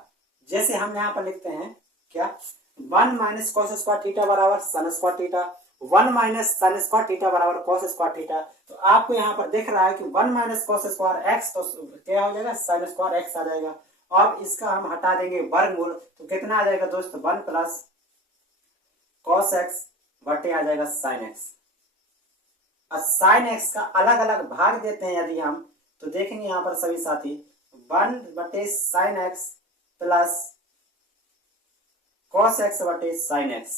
जैसे हम यहाँ पर लिखते हैं क्या, 1 माइनस cos स्क्वायर थीटा बराबर sin square theta, 1 minus sin square theta बराबर cos स्क्वायर थीटा। तो आपको यहाँ पर दिख रहा है कि 1 माइनस cos स्क्वायर x, तो क्या हो जाएगा, sin स्क्वायर x आ जाएगा। अब इसका हम हटा देंगे वर्गमूल, तो कितना आ जाएगा दोस्त, 1 प्लस cos x बटे आ जाएगा sin x। अब sin x का अलग अलग भाग देते हैं यदि हम, तो देखेंगे यहाँ पर सभी साथी 1 बटे sin x plus cos x बटे sin x।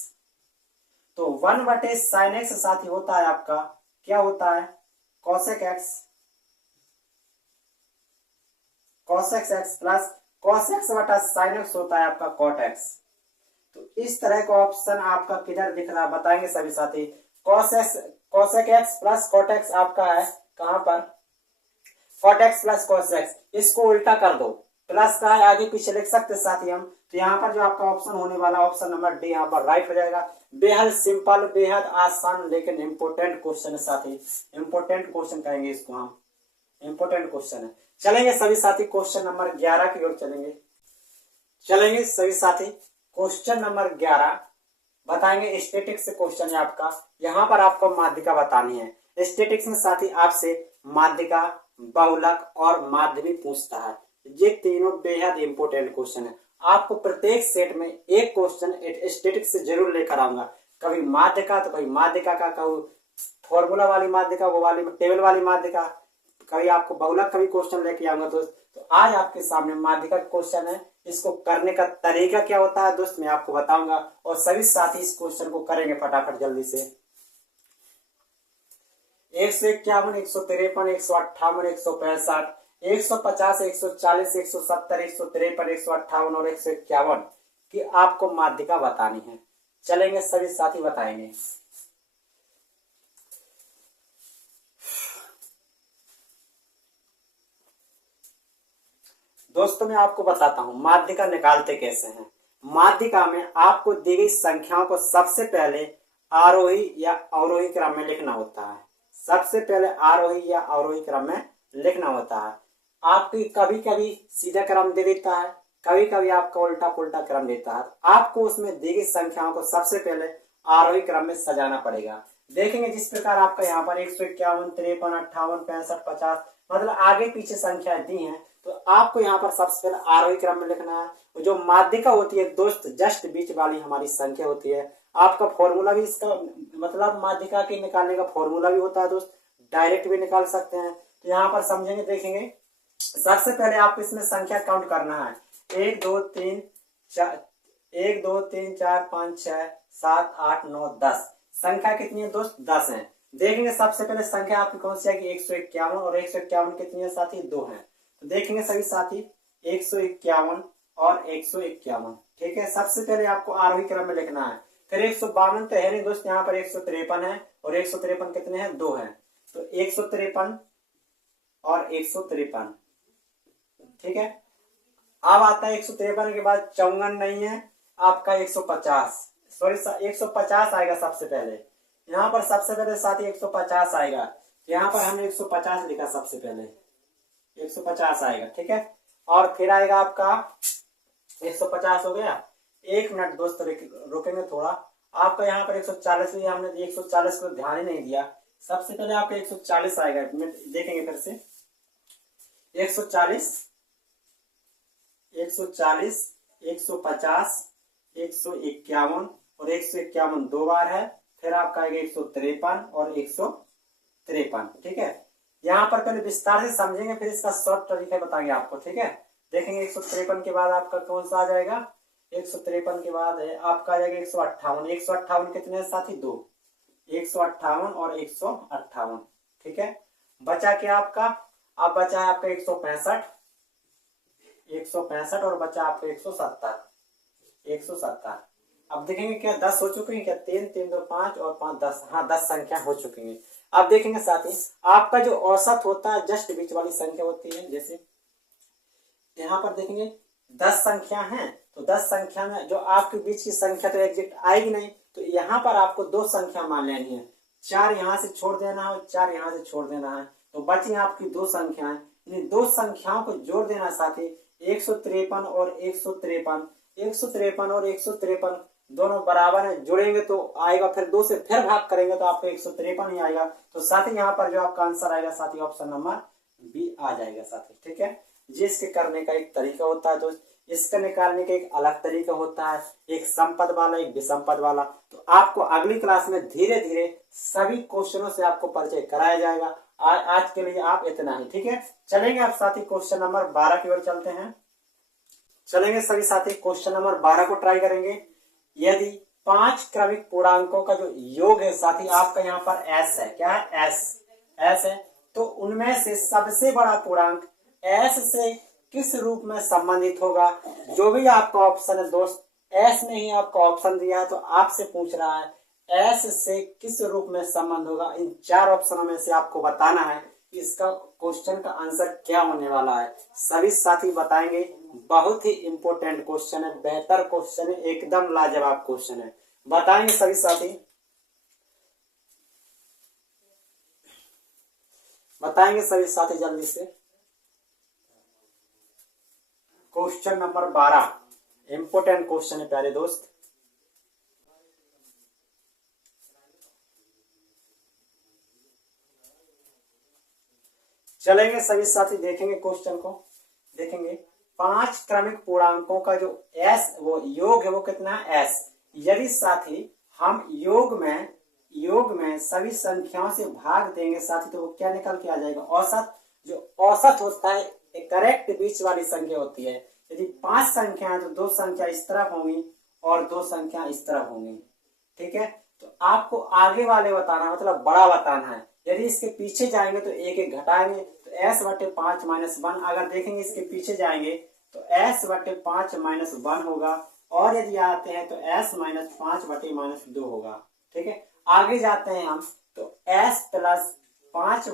तो 1 बटे sin x साथी होता है आपका, क्या होता है, cosec x, cosec x plus cos x बटा sin x होता है आपका cot x। तो इस तरह का ऑप्शन आपका किधर दिख रहा है बताएंगे सभी साथी। cosec x plus cot x आपका है कहां पर, cot x plus cos x, इसको उल्टा कर दो, प्लस का है आगे पीछे लिख सकते साथी हम। तो यहाँ पर जो आपका ऑप्शन होने वाला ऑप्शन नंबर डी यहाँ पर राइट हो जाएगा। बेहद सिंपल, बेहद आसान लेकिन इंपोर्टेंट क्वेश्चन है साथी, इंपोर्टेंट क्वेश्चन कहेंगे इसको हम, इंपोर्टेंट क्वेश्चन है। चलेंगे सभी साथी क्वेश्चन नंबर 11 की ओर चलेंगे सभी साथी। क्वेश्चन नंबर 11 बताएंगे, स्टैटिक्स से क्वेश्चन है आपका। यहाँ पर आपको माध्यिका बतानी है। स्टैटिक्स में साथी आपसे माध्यिका, बहुलक और माध्य भी पूछता है। ये तीनों बेहद इंपोर्टेंट क्वेश्चन है। आपको प्रत्येक सेट में एक क्वेश्चन स्टैटिक्स से जरूर लेकर आऊंगा, कभी माध्यिका तो कभी माध्यिका का, कभी फॉर्मूला वाली माध्यिका, वो वाली टेबल वाली माध्यिका, कभी आपको बहुलक का भी क्वेश्चन लेके आऊंगा दोस्त। तो आज आपके सामने माध्यिका का क्वेश्चन है, इसको करने का तरीका क्या होता है दोस्त मैं आपको बताऊंगा, और सभी साथी इस क्वेश्चन को करेंगे फटाफट जल्दी से। 151, 153, 158, 165, 150, 140, 170, 153, 158 और 151 की आपको माध्यिका बतानी है। चलेंगे सभी साथी बताएंगे। दोस्तों मैं आपको बताता हूं माध्यिका निकालते कैसे हैं। माध्यिका में आपको दी गई संख्याओं को सबसे पहले आरोही या अवरोही क्रम में लिखना होता है। सबसे पहले आरोही या अवरोही क्रम में लिखना होता है। आपकी कभी कभी सीधा क्रम दे देता है, कभी कभी आपका उल्टा पुल्टा क्रम देता है। आपको उसमें दी गई संख्याओं को सबसे पहले आरोही क्रम में सजाना पड़ेगा। देखेंगे जिस प्रकार आपका यहाँ पर 151, 53, 58, 65, 50 मतलब आगे पीछे संख्या दी हैं, तो आपको यहाँ पर सबसे पहले आरोही क्रम में लिखना है। जो माध्यिका होती है दोस्त जस्ट बीच वाली हमारी संख्या होती है। आपका फॉर्मूला भी इसका मतलब माध्यिका के निकालने का फॉर्मूला भी होता है दोस्त, डायरेक्ट भी निकाल सकते हैं। तो यहाँ पर समझेंगे, देखेंगे सबसे पहले आपको इसमें संख्या काउंट करना है। 1 2 3 4 1 2 3 4 5 6 7 8 9 10 संख्या कितनी है दोस्त? 10 है। देखेंगे सबसे पहले संख्या आपकी कौन सी आएगी? 151, और 151 कितनी है साथी? 2 है। तो देखेंगे सभी साथी 151 और 151, ठीक है। सबसे पहले आपको आरोही क्रम में लिखना है। फिर 152 तो है नहीं दोस्त, यहाँ पर 153 है, और 153 कितने हैं? 2 है। तो 153 और 153, ठीक है। अब आता है 153 के बाद 54 नहीं है आपका, 150 सॉरी 150 आएगा सबसे पहले। यहाँ पर सबसे पहले साथी 150 आएगा, यहाँ पर हमने 150 लिखा, सबसे पहले 150 आएगा, ठीक है। और फिर आएगा आपका 150 हो गया। एक मिनट दोस्त रुकेंगे थोड़ा, आपका यहाँ पर 140 लिया हमने, 140 को ध्यान ही नहीं दिया। सबसे पहले आपका 140 आएगा, देखेंगे फिर से 140, 140, 150, 151 और 151 दो बार है। फिर आपका आएगा 153 और 153, ठीक है। यहाँ पर पहले विस्तार से समझेंगे, फिर इसका शॉर्ट तरीका बताएंगे आपको, ठीक है। देखेंगे 153 के बाद आपका कौन सा आ जाएगा? 153 के बाद है आपका आ जाएगा 158। 158 कितने साथी? 2। 158 और 158, ठीक है। बचा क्या आपका? अब बचा है आपका 165, 165 और बचा आपका 170, 170। अब देखेंगे क्या 10 हो चुके हैं क्या? 3 3 2 5 और 5 10, हाँ 10 संख्या हो चुकी है। अब देखेंगे साथी आपका जो औसत होता है जस्ट बीच वाली संख्या होती है। जैसे यहाँ पर देखेंगे 10 संख्या हैं, तो 10 संख्या में जो आपके बीच की संख्या तो एग्जैक्ट आएगी नहीं, तो यहाँ पर आपको 2 संख्या मान लेनी है। 4 यहाँ से छोड़ देना है और 4 यहाँ से छोड़ देना है, तो बची आपकी 2 संख्याएं। इन 2 संख्याओं को जोड़ देना साथी, 153 और 153, 153 और 153 दोनों बराबर है, जुड़ेंगे तो आएगा, फिर 2 से फिर भाग करेंगे तो आपको 153 ही आएगा। तो साथी यहाँ पर जो आपका आंसर आएगा साथी ऑप्शन नंबर बी आ जाएगा साथी, ठीक है। जिसके करने का एक तरीका होता है दोस्त, इसका निकालने का एक अलग तरीका होता है, एक समपद वाला, एक विषमपद वाला। तो आपको अगली क्लास में धीरे धीरे सभी क्वेश्चनों से आपको परिचय कराया जाएगा। आज के लिए आप इतना ही, ठीक है। चलेंगे आप साथी क्वेश्चन नंबर 12 की ओर चलते हैं। चलेंगे सभी साथी क्वेश्चन नंबर 12 को ट्राई करेंगे। यदि 5 क्रमिक पूर्णांकों का जो योग है साथी आपका यहाँ पर s है, क्या है? s है, तो उनमें से सबसे बड़ा पूर्णांक s से किस रूप में संबंधित होगा? जो भी आपका ऑप्शन है दोस्त, s में ही आपका ऑप्शन दिया है, तो आपसे पूछ रहा है s से किस रूप में संबंध होगा। इन 4 ऑप्शनों में से आपको बताना है इसका क्वेश्चन का आंसर क्या होने वाला है, सभी साथी बताएंगे। बहुत ही इंपॉर्टेंट क्वेश्चन है, बेहतर क्वेश्चन है, एकदम लाजवाब क्वेश्चन है, बताएंगे सभी साथी, बताएंगे सभी साथी जल्दी से। क्वेश्चन नंबर 12 इंपॉर्टेंट क्वेश्चन है प्यारे दोस्त। चलेंगे सभी साथी, देखेंगे क्वेश्चन को, देखेंगे 5 क्रमिक पूर्णांकों का जो एस वो योग है वो कितना है एस। यदि साथी हम योग में सभी संख्याओं से भाग देंगे साथी तो वो क्या निकल के आ जाएगा, औसत। जो औसत होता है एक करेक्ट बीच वाली संख्या होती है। यदि 5 संख्या है तो 2 संख्या इस तरफ होंगी और 2 संख्या इस तरफ होंगी, ठीक है। तो आपको आगे वाले बताना मतलब बड़ा बताना है। यदि इसके पीछे जाएंगे तो एक एक घटाएंगे तो एस बटे 5 माइनस 1। अगर देखेंगे इसके पीछे जाएंगे तो एस बटे 5 माइनस 1 होगा, और यदि आते हैं तो एस माइनस 5 बटे माइनस 2 होगा, ठीक है। आगे जाते हैं हम तो एस प्लस 5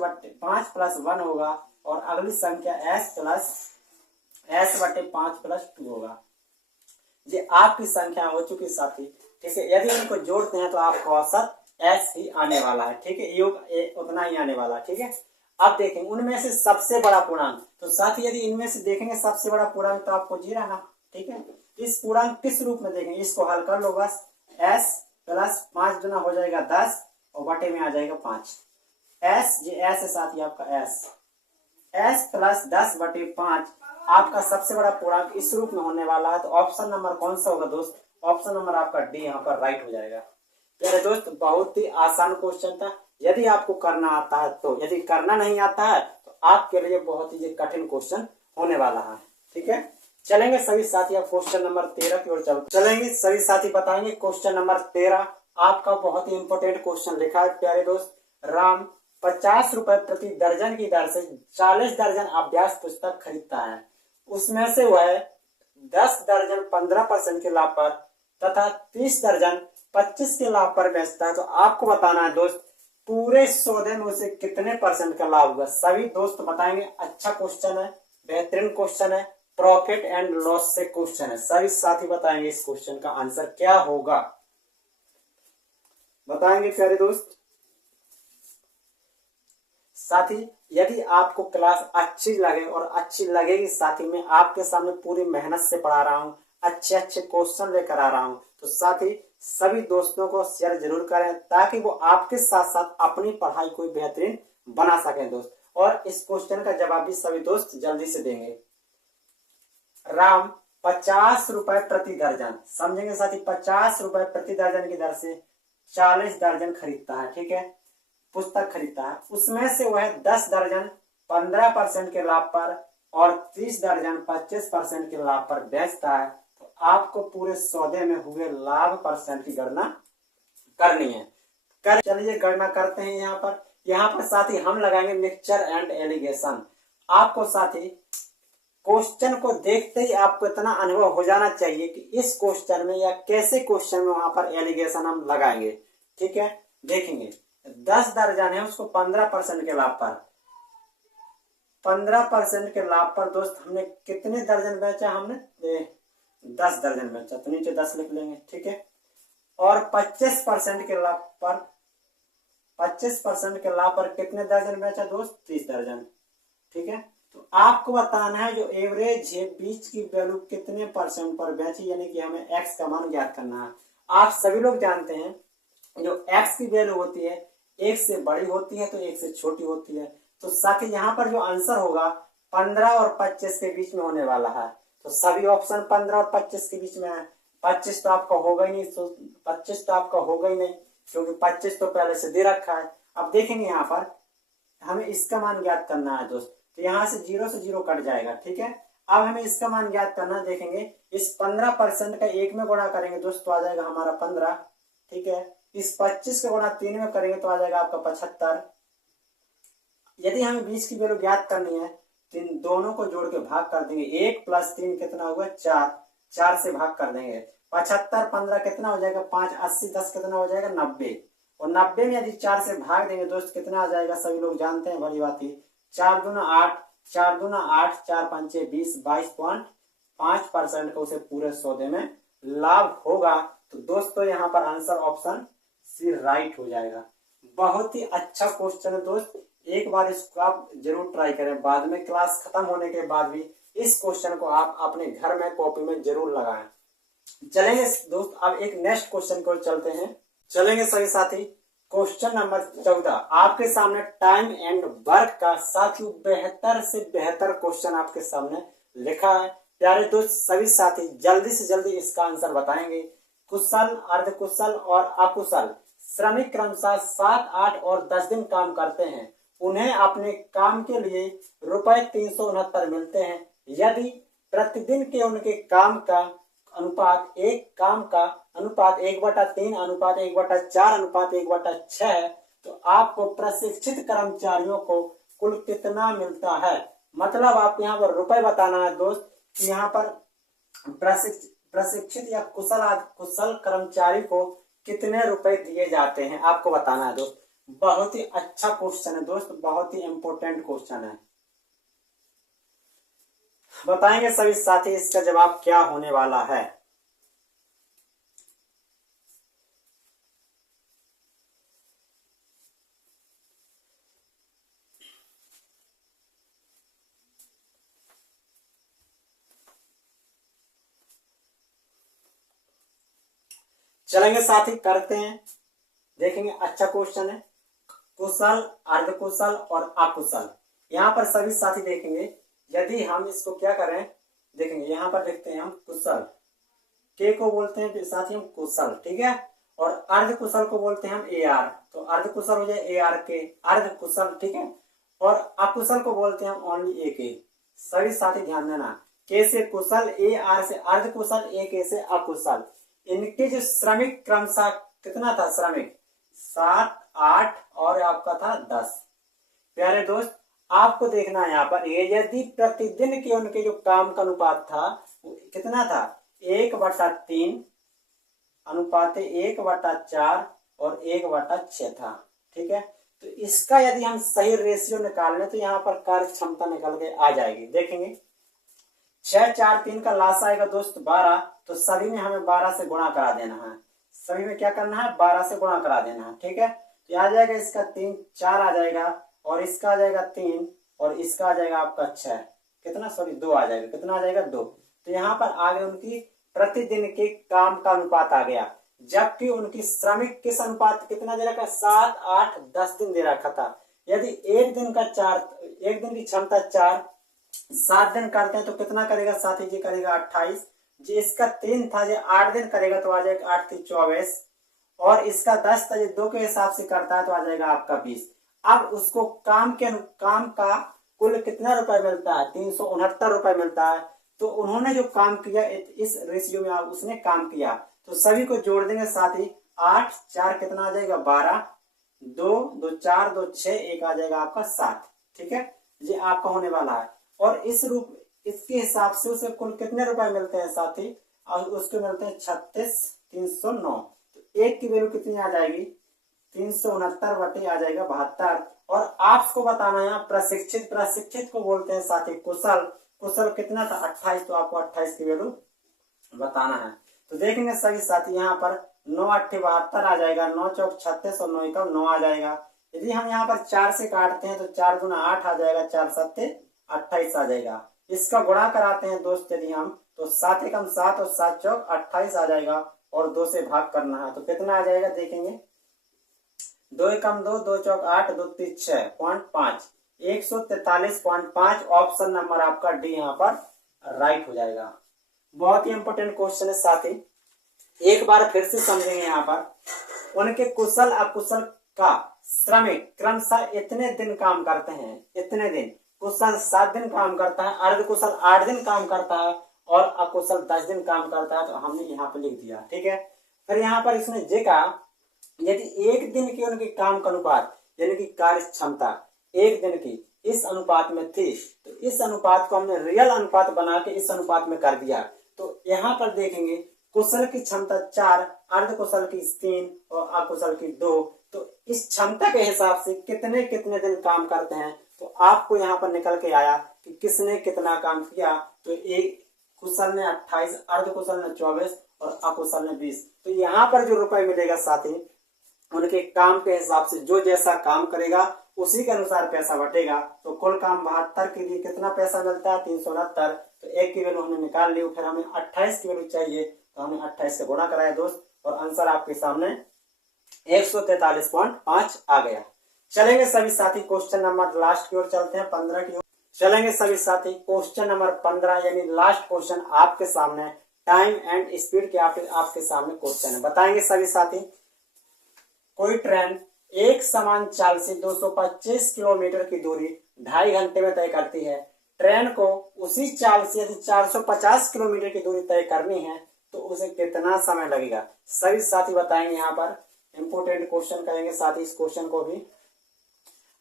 प्लस 1 होगा, और अगली संख्या एस बटे 5 प्लस 2 होगा। ये आपकी संख्या हो चुकी साथी, ठीक है। यदि इनको जोड़ते हैं तो आपको औसत एस ही आने वाला है, ठीक है, योग उतना ही आने वाला है, ठीक है। अब देखेंगे उनमें से सबसे बड़ा पूर्णांक, तो साथी यदि इनमें से देखेंगे सबसे बड़ा पूर्णांक तो आपको 0 है, ठीक है। इस पूर्णांक किस रूप में देखेंगे, इसको हल कर लो बस, एस प्लस 5 गुना हो जाएगा 10 और बटे में आ जाएगा 5। एस ये एस है साथी आपका एस प्लस 10 बटे 5 आपका सबसे बड़ा पूर्णांक इस रूप में होने वाला है। तो ऑप्शन नंबर कौन सा होगा दोस्त, ऑप्शन नंबर आपका डी यहाँ पर राइट हो जाएगा। मेरे दोस्त बहुत ही आसान क्वेश्चन था, यदि आपको करना आता है तो, यदि करना नहीं आता है तो आपके लिए बहुत ही कठिन क्वेश्चन होने वाला है, ठीक है। चलेंगे सभी साथी अब क्वेश्चन नंबर 13 की ओर चलेंगे सभी साथी, बताएंगे क्वेश्चन नंबर 13 आपका बहुत ही इंपोर्टेंट क्वेश्चन लिखा है प्यारे दोस्त। राम 50 रुपए प्रति दर्जन की दर से 40 दर्जन अभ्यास पुस्तक खरीदता है, उसमें से वह 10 दर्जन 15% के लाभ पर तथा 30 दर्जन 25 के लाभ पर बेचता है। तो आपको बताना है दोस्त पूरे सौदे में उसे कितने परसेंट का लाभ होगा। सभी दोस्त बताएंगे, अच्छा क्वेश्चन है, बेहतरीन क्वेश्चन है, प्रॉफिट एंड लॉस से क्वेश्चन है। सभी साथी बताएंगे इस क्वेश्चन का आंसर क्या होगा, बताएंगे प्यारे दोस्त साथी। यदि आपको क्लास अच्छी लगे और अच्छी लगेगी साथी, मैं आपके सामने पूरी मेहनत से पढ़ा रहा हूँ, अच्छे अच्छे क्वेश्चन लेकर आ रहा हूँ, तो साथी सभी दोस्तों को शेयर जरूर करें ताकि वो आपके साथ साथ अपनी पढ़ाई को बेहतरीन बना सकें दोस्त। और इस क्वेश्चन का जवाब भी सभी दोस्त जल्दी से देंगे। राम 50 रुपए प्रति दर्जन, समझेंगे साथी, 50 रुपए प्रति दर्जन की दर से 40 दर्जन खरीदता है, ठीक है, पुस्तक खरीदता है। उसमें से वह 10 दर्जन 15% के लाभ पर और 30 दर्जन 25% के लाभ पर बेचता है। तो आपको पूरे सौदे में हुए लाभ परसेंट की गणना करनी है। चलिए गणना करते हैं। यहाँ पर साथी हम लगाएंगे मिक्सचर एंड एलिगेशन। आपको साथी क्वेश्चन को देखते ही आपको इतना अनुभव हो जाना चाहिए कि इस क्वेश्चन में या कैसे क्वेश्चन में वहां पर एलिगेशन हम लगाएंगे, ठीक है। देखेंगे 10 दर्जन है उसको 15% के लाभ पर, 15% के लाभ पर दोस्त हमने कितने दर्जन बेचा, हमने 10 दर्जन बेचा, तो नीचे 10 लिख लेंगे, ठीक है। और 25% के लाभ पर, 25% के लाभ पर कितने दर्जन बेचा दोस्त, 30 दर्जन, ठीक है। तो आपको बताना है जो एवरेज है बीच की वैल्यू कितने परसेंट पर बेची, यानी कि हमें एक्स का मान ज्ञात करना है। आप सभी लोग जानते हैं जो एक्स की वैल्यू होती है एक से बड़ी होती है तो एक से छोटी होती है। तो साथ ही यहाँ पर जो आंसर होगा 15 और 25 के बीच में होने वाला है। तो सभी ऑप्शन 15 और 25 के बीच में है। 25 तो आपका होगा ही नहीं, तो 25 तो आपका होगा ही नहीं क्योंकि 25 तो पहले से दे रखा है। अब देखेंगे यहाँ पर हमें इसका मान ज्ञात करना है दोस्त, तो यहाँ से 0 से 0 कट जाएगा, ठीक है। अब हमें इसका मान ज्ञात करना, देखेंगे इस 15% का 1 में गुणा करेंगे दोस्त तो आ जाएगा हमारा 15, ठीक है। इस 25 का गुणा 3 में करेंगे तो आ जाएगा आपका 75। यदि हमें 20 की वैल्यू ज्ञात करनी है तो इन दोनों को जोड़ के भाग कर देंगे। 1 + 3 कितना हुआ 4, 4 से भाग कर देंगे। 75 15 कितना हो जाएगा 5, 80 10 कितना हो जाएगा 90, और 90 में यदि 4 से भाग देंगे दोस्त कितना आ जाएगा, सभी लोग जानते हैं बड़ी बात ही, 4 दूना 8, 4 दूना 8, 4 पंचे 20, 22.5% का उसे पूरे सौदे में लाभ होगा। तो दोस्तों यहाँ पर आंसर ऑप्शन सी राइट हो जाएगा। बहुत ही अच्छा क्वेश्चन है दोस्त, एक बार इसको आप जरूर ट्राई करें, बाद में क्लास खत्म होने के बाद भी इस क्वेश्चन को आप अपने घर में कॉपी में जरूर लगाएं। चलेंगे दोस्त अब एक नेक्स्ट क्वेश्चन को चलते हैं, चलेंगे सभी साथी। क्वेश्चन नंबर 14 आपके सामने टाइम एंड वर्क का साथियों बेहतर से बेहतर क्वेश्चन आपके सामने लिखा है। प्यारे दोस्त सभी साथी जल्दी से जल्दी इसका आंसर बताएंगे। कुशल, अर्धकुशल और अकुशल श्रमिक क्रमशः 7, 8 और 10 दिन काम करते हैं। उन्हें अपने काम के लिए ₹369 मिलते हैं। यदि प्रतिदिन के उनके काम का अनुपात 1/3 अनुपात 1/4 अनुपात 1/6 है तो आपको प्रशिक्षित कर्मचारियों को कुल कितना मिलता है। मतलब आपको यहाँ पर रुपए बताना है दोस्त कि यहाँ पर प्रशिक्षित या कुशल कर्मचारी को कितने रुपए दिए जाते हैं आपको बताना है दोस्त। बहुत ही अच्छा क्वेश्चन है दोस्त, बहुत ही इंपॉर्टेंट क्वेश्चन है। बताएंगे सभी साथी इसका जवाब क्या होने वाला है। चलेंगे साथी करते हैं, देखेंगे अच्छा क्वेश्चन है। कुशल, अर्धकुशल और अकुशल, यहाँ पर सभी साथी देखेंगे यदि हम इसको क्या करें, देखेंगे यहाँ पर देखते हैं हम कुशल के को बोलते हैं साथी हम कुशल, ठीक है, और अर्धकुशल को बोलते हैं हम AR, तो अर्धकुशल हो जाए AR के अर्धकुशल, ठीक है, और अकुशल को बोलते हैं हम ओनली AK। सभी साथी ध्यान देना, के से कुशल, AR से अर्धकुशल, AK से अकुशल। इनके जो श्रमिक क्रमशः कितना था, श्रमिक 7, 8 और आपका था 10। प्यारे दोस्त आपको देखना है यहाँ पर यदि प्रतिदिन के उनके जो काम का अनुपात था वो कितना था, 1/3 अनुपात 1/4 और 1/6 था, ठीक है। तो इसका यदि हम सही रेशियो निकाल लें तो यहाँ पर कार्य क्षमता निकल के आ जाएगी। देखेंगे 6, 4, 3 का लाश आएगा दोस्त 12, तो सभी में हमें 12 से गुणा करा देना है। सभी में क्या करना है, 12 से गुणा करा देना है, ठीक है। तो आ जाएगा इसका 3, 4 आ जाएगा और इसका आ जाएगा 3 और इसका आ जाएगा आपका 6, कितना सॉरी 2 आ जाएगा, कितना आ जाएगा 2। तो यहाँ पर आगे उनकी प्रतिदिन के काम का अनुपात आ गया, जबकि उनकी श्रमिक किस अनुपात कितना दे रखा, 7, 8, 10 दिन दे रखा था। यदि एक दिन की क्षमता 4, 7 दिन करते हैं तो कितना करेगा साथी जी, करेगा 28। जी इसका 3 था, जो 8 दिन करेगा तो आ जाएगा 8 3 24, और इसका 10 था, जो 2 के हिसाब से करता है तो आ जाएगा आपका 20। अब उसको काम का कुल कितना रुपए मिलता है, 369 रुपए मिलता है। तो उन्होंने जो काम किया इस रेशियो में उसने काम किया, तो सभी को जोड़ देंगे साथी, 8 4 कितना आ जाएगा 12, 2 2 4 2 6 1 आ जाएगा आपका 7, ठीक है। ये आपका होने वाला है। और इसके हिसाब से उसे कुल कितने रुपए मिलते हैं साथी, और उसको मिलते हैं 36,309। तो एक की वैल्यू कितनी आ जाएगी, 369 बटे आ जाएगा 72। और आपको बताना है प्रशिक्षित को बोलते हैं साथी कुशल कितना था 28, तो आपको 28 की वैल्यू बताना है। तो देखेंगे सभी साथी यहाँ पर 9 8 72 आ जाएगा, 9 4 36 और 9 1 9 आ जाएगा। यदि हम यहाँ पर 4 से काटते हैं तो 4 दूना 8 आ जाएगा, 4 7 28 आ जाएगा। इसका गुणा कराते हैं दोस्त यदि हम, तो 7 1 7 और 7 4 28 आ जाएगा, और 2 से भाग करना है तो कितना आ जाएगा, देखेंगे 2 1 2 2 4 8 2 3 6.5 143.5। ऑप्शन नंबर आपका डी यहाँ पर राइट हो जाएगा। बहुत ही इंपोर्टेंट क्वेश्चन है साथी, एक बार फिर से समझेंगे। यहाँ पर उनके कुशल अकुशल का श्रमिक क्रमशः इतने दिन काम करते हैं, इतने दिन। कुशल 7 दिन काम करता है, अर्धकुशल 8 दिन काम करता है और अकुशल 10 दिन काम करता है। तो हमने यहाँ पे लिख दिया, ठीक है। फिर यहाँ पर इसने जे कहा यदि एक दिन के उनके काम का अनुपात यानी कि कार्य क्षमता एक दिन की इस अनुपात में थी, तो इस अनुपात को हमने रियल अनुपात बना के इस अनुपात में कर दिया। तो यहाँ पर देखेंगे कुशल की क्षमता 4, अर्धकुशल की 3 और अकुशल की 2। तो इस क्षमता के हिसाब से कितने कितने दिन काम करते हैं, तो आपको यहाँ पर निकल के आया कि किसने कितना काम किया। तो एक कुशल ने 28, अर्ध कुशल ने 24 और अकुशल ने 20। तो यहाँ पर जो रुपए मिलेगा साथी, उनके काम के हिसाब से जो जैसा काम करेगा उसी के अनुसार पैसा बटेगा। तो कुल काम 72 के लिए कितना पैसा मिलता है, 369। तो एक की वैल्यू हमने निकाल ली, फिर हमें 28 की वैल्यू चाहिए, तो हमने 28 से गुणा कराया दोस्त, और आंसर आपके सामने 143.5 आ गया। चलेंगे सभी साथी क्वेश्चन नंबर लास्ट की ओर चलते हैं, 15 की ओर चलेंगे सभी साथी। क्वेश्चन नंबर 15 यानी लास्ट क्वेश्चन आपके सामने, टाइम एंड स्पीड के आपके सामने क्वेश्चन है। बताएंगे सभी साथी, कोई ट्रेन एक समान चाल से 225 किलोमीटर की दूरी 2.5 घंटे में तय करती है। ट्रेन को उसी चाल से यदि 450 किलोमीटर की दूरी तय करनी है तो उसे कितना समय लगेगा। सभी साथी बताएंगे, यहाँ पर इंपोर्टेंट क्वेश्चन करेंगे साथी। इस क्वेश्चन को भी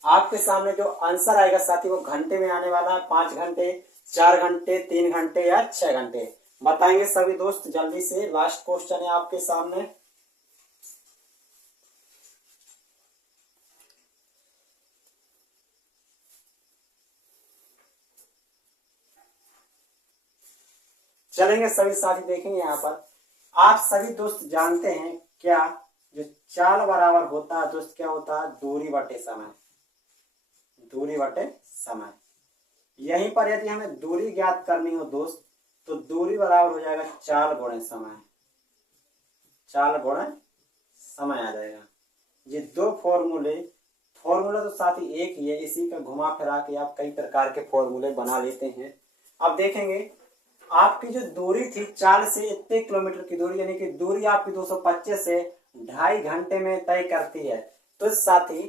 आपके सामने जो आंसर आएगा साथी वो घंटे में आने वाला है, 5 घंटे, 4 घंटे, 3 घंटे या 6 घंटे। बताएंगे सभी दोस्त जल्दी से। लास्ट क्वेश्चन है आपके सामने, चलेंगे सभी साथी। देखेंगे यहाँ पर, आप सभी दोस्त जानते हैं क्या, जो चाल बराबर होता है दोस्त क्या होता है, दूरी बटे समय। दूरी बटे समय। यहीं पर यदि हमें दूरी ज्ञात करनी हो दोस्त, तो दूरी बराबर हो जाएगा चाल गुणे समय। चाल गुणे समय आ जाएगा। ये दो फॉर्मूला तो साथी एक ही है, इसी का घुमा फिरा के आप कई प्रकार के फॉर्मूले बना लेते हैं। अब देखेंगे, आपकी जो दूरी थी चाल से इतने किलोमीटर की दूरी, यानी कि दूरी आपकी 225 से 2.5 घंटे में तय करती है। तो साथी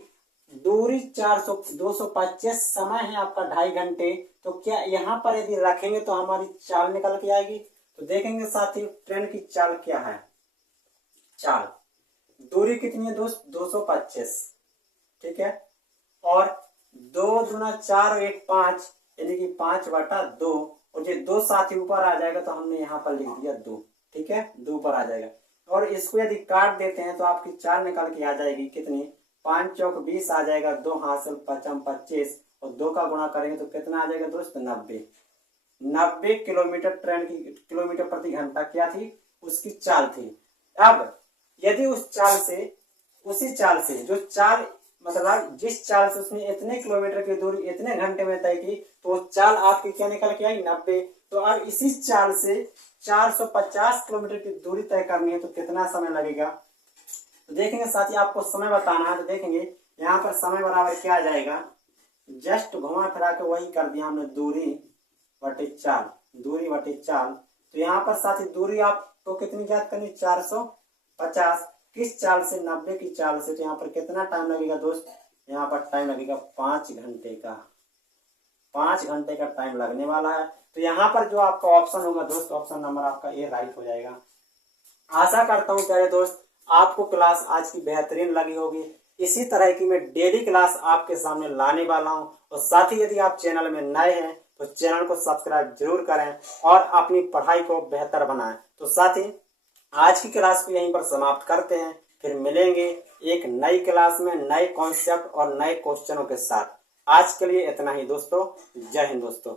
दूरी 225, समय है आपका 2.5 घंटे। तो क्या यहाँ पर यदि रखेंगे तो हमारी चाल निकल के आएगी। तो देखेंगे साथी, ट्रेन की चाल क्या है। चाल दूरी कितनी है दोस्त, 225, ठीक है। और 2 दूना 4 और 1 5, यानी कि 5/2। और ये 2 साथी ऊपर आ जाएगा तो हमने यहाँ पर लिख दिया 2, ठीक है, 2 ऊपर आ जाएगा। और इसको यदि काट देते हैं तो आपकी चाल निकल के आ जाएगी कितनी, 5 चौक 20 आ जाएगा, 2 हासिल 5 25, और 2 का गुणा करेंगे तो कितना आ जाएगा दोस्त, 90 किलोमीटर ट्रेन की किलोमीटर प्रति घंटा क्या थी, उसकी चाल थी। अब यदि उसी चाल से जो चाल, मतलब जिस चाल से उसने इतने किलोमीटर की दूरी इतने घंटे में तय की, तो चाल आपकी क्या निकल के आई, 90। तो अब इसी चाल से 450 किलोमीटर की दूरी तय करनी है तो कितना समय लगेगा। तो देखेंगे साथी, आपको समय बताना है। तो देखेंगे यहाँ पर समय बराबर क्या आ जाएगा, जस्ट घुमा फिरा के वही कर दिया हमने, दूरी बटे चाल। दूरी बटे चाल। तो यहाँ पर साथी दूरी आपको कितनी ज्ञात करनी, 450। किस चाल से, 90 की चाल से। तो यहाँ पर कितना टाइम लगेगा दोस्त, यहाँ पर टाइम लगेगा 5 घंटे का। 5 घंटे का टाइम लगने वाला है। तो यहाँ पर जो आपका ऑप्शन होगा दोस्त, ऑप्शन नंबर आपका ए राइट हो जाएगा। आशा करता हूँ प्यारे दोस्त आपको क्लास आज की बेहतरीन लगी होगी। इसी तरह की मैं डेली क्लास आपके सामने लाने वाला हूँ। और साथ ही यदि आप चैनल में नए हैं तो चैनल को सब्सक्राइब जरूर करें और अपनी पढ़ाई को बेहतर बनाएं। तो साथ ही आज की क्लास को यहीं पर समाप्त करते हैं, फिर मिलेंगे एक नई क्लास में नए कॉन्सेप्ट और नए क्वेश्चनों के साथ। आज के लिए इतना ही दोस्तों, जय हिंद दोस्तों।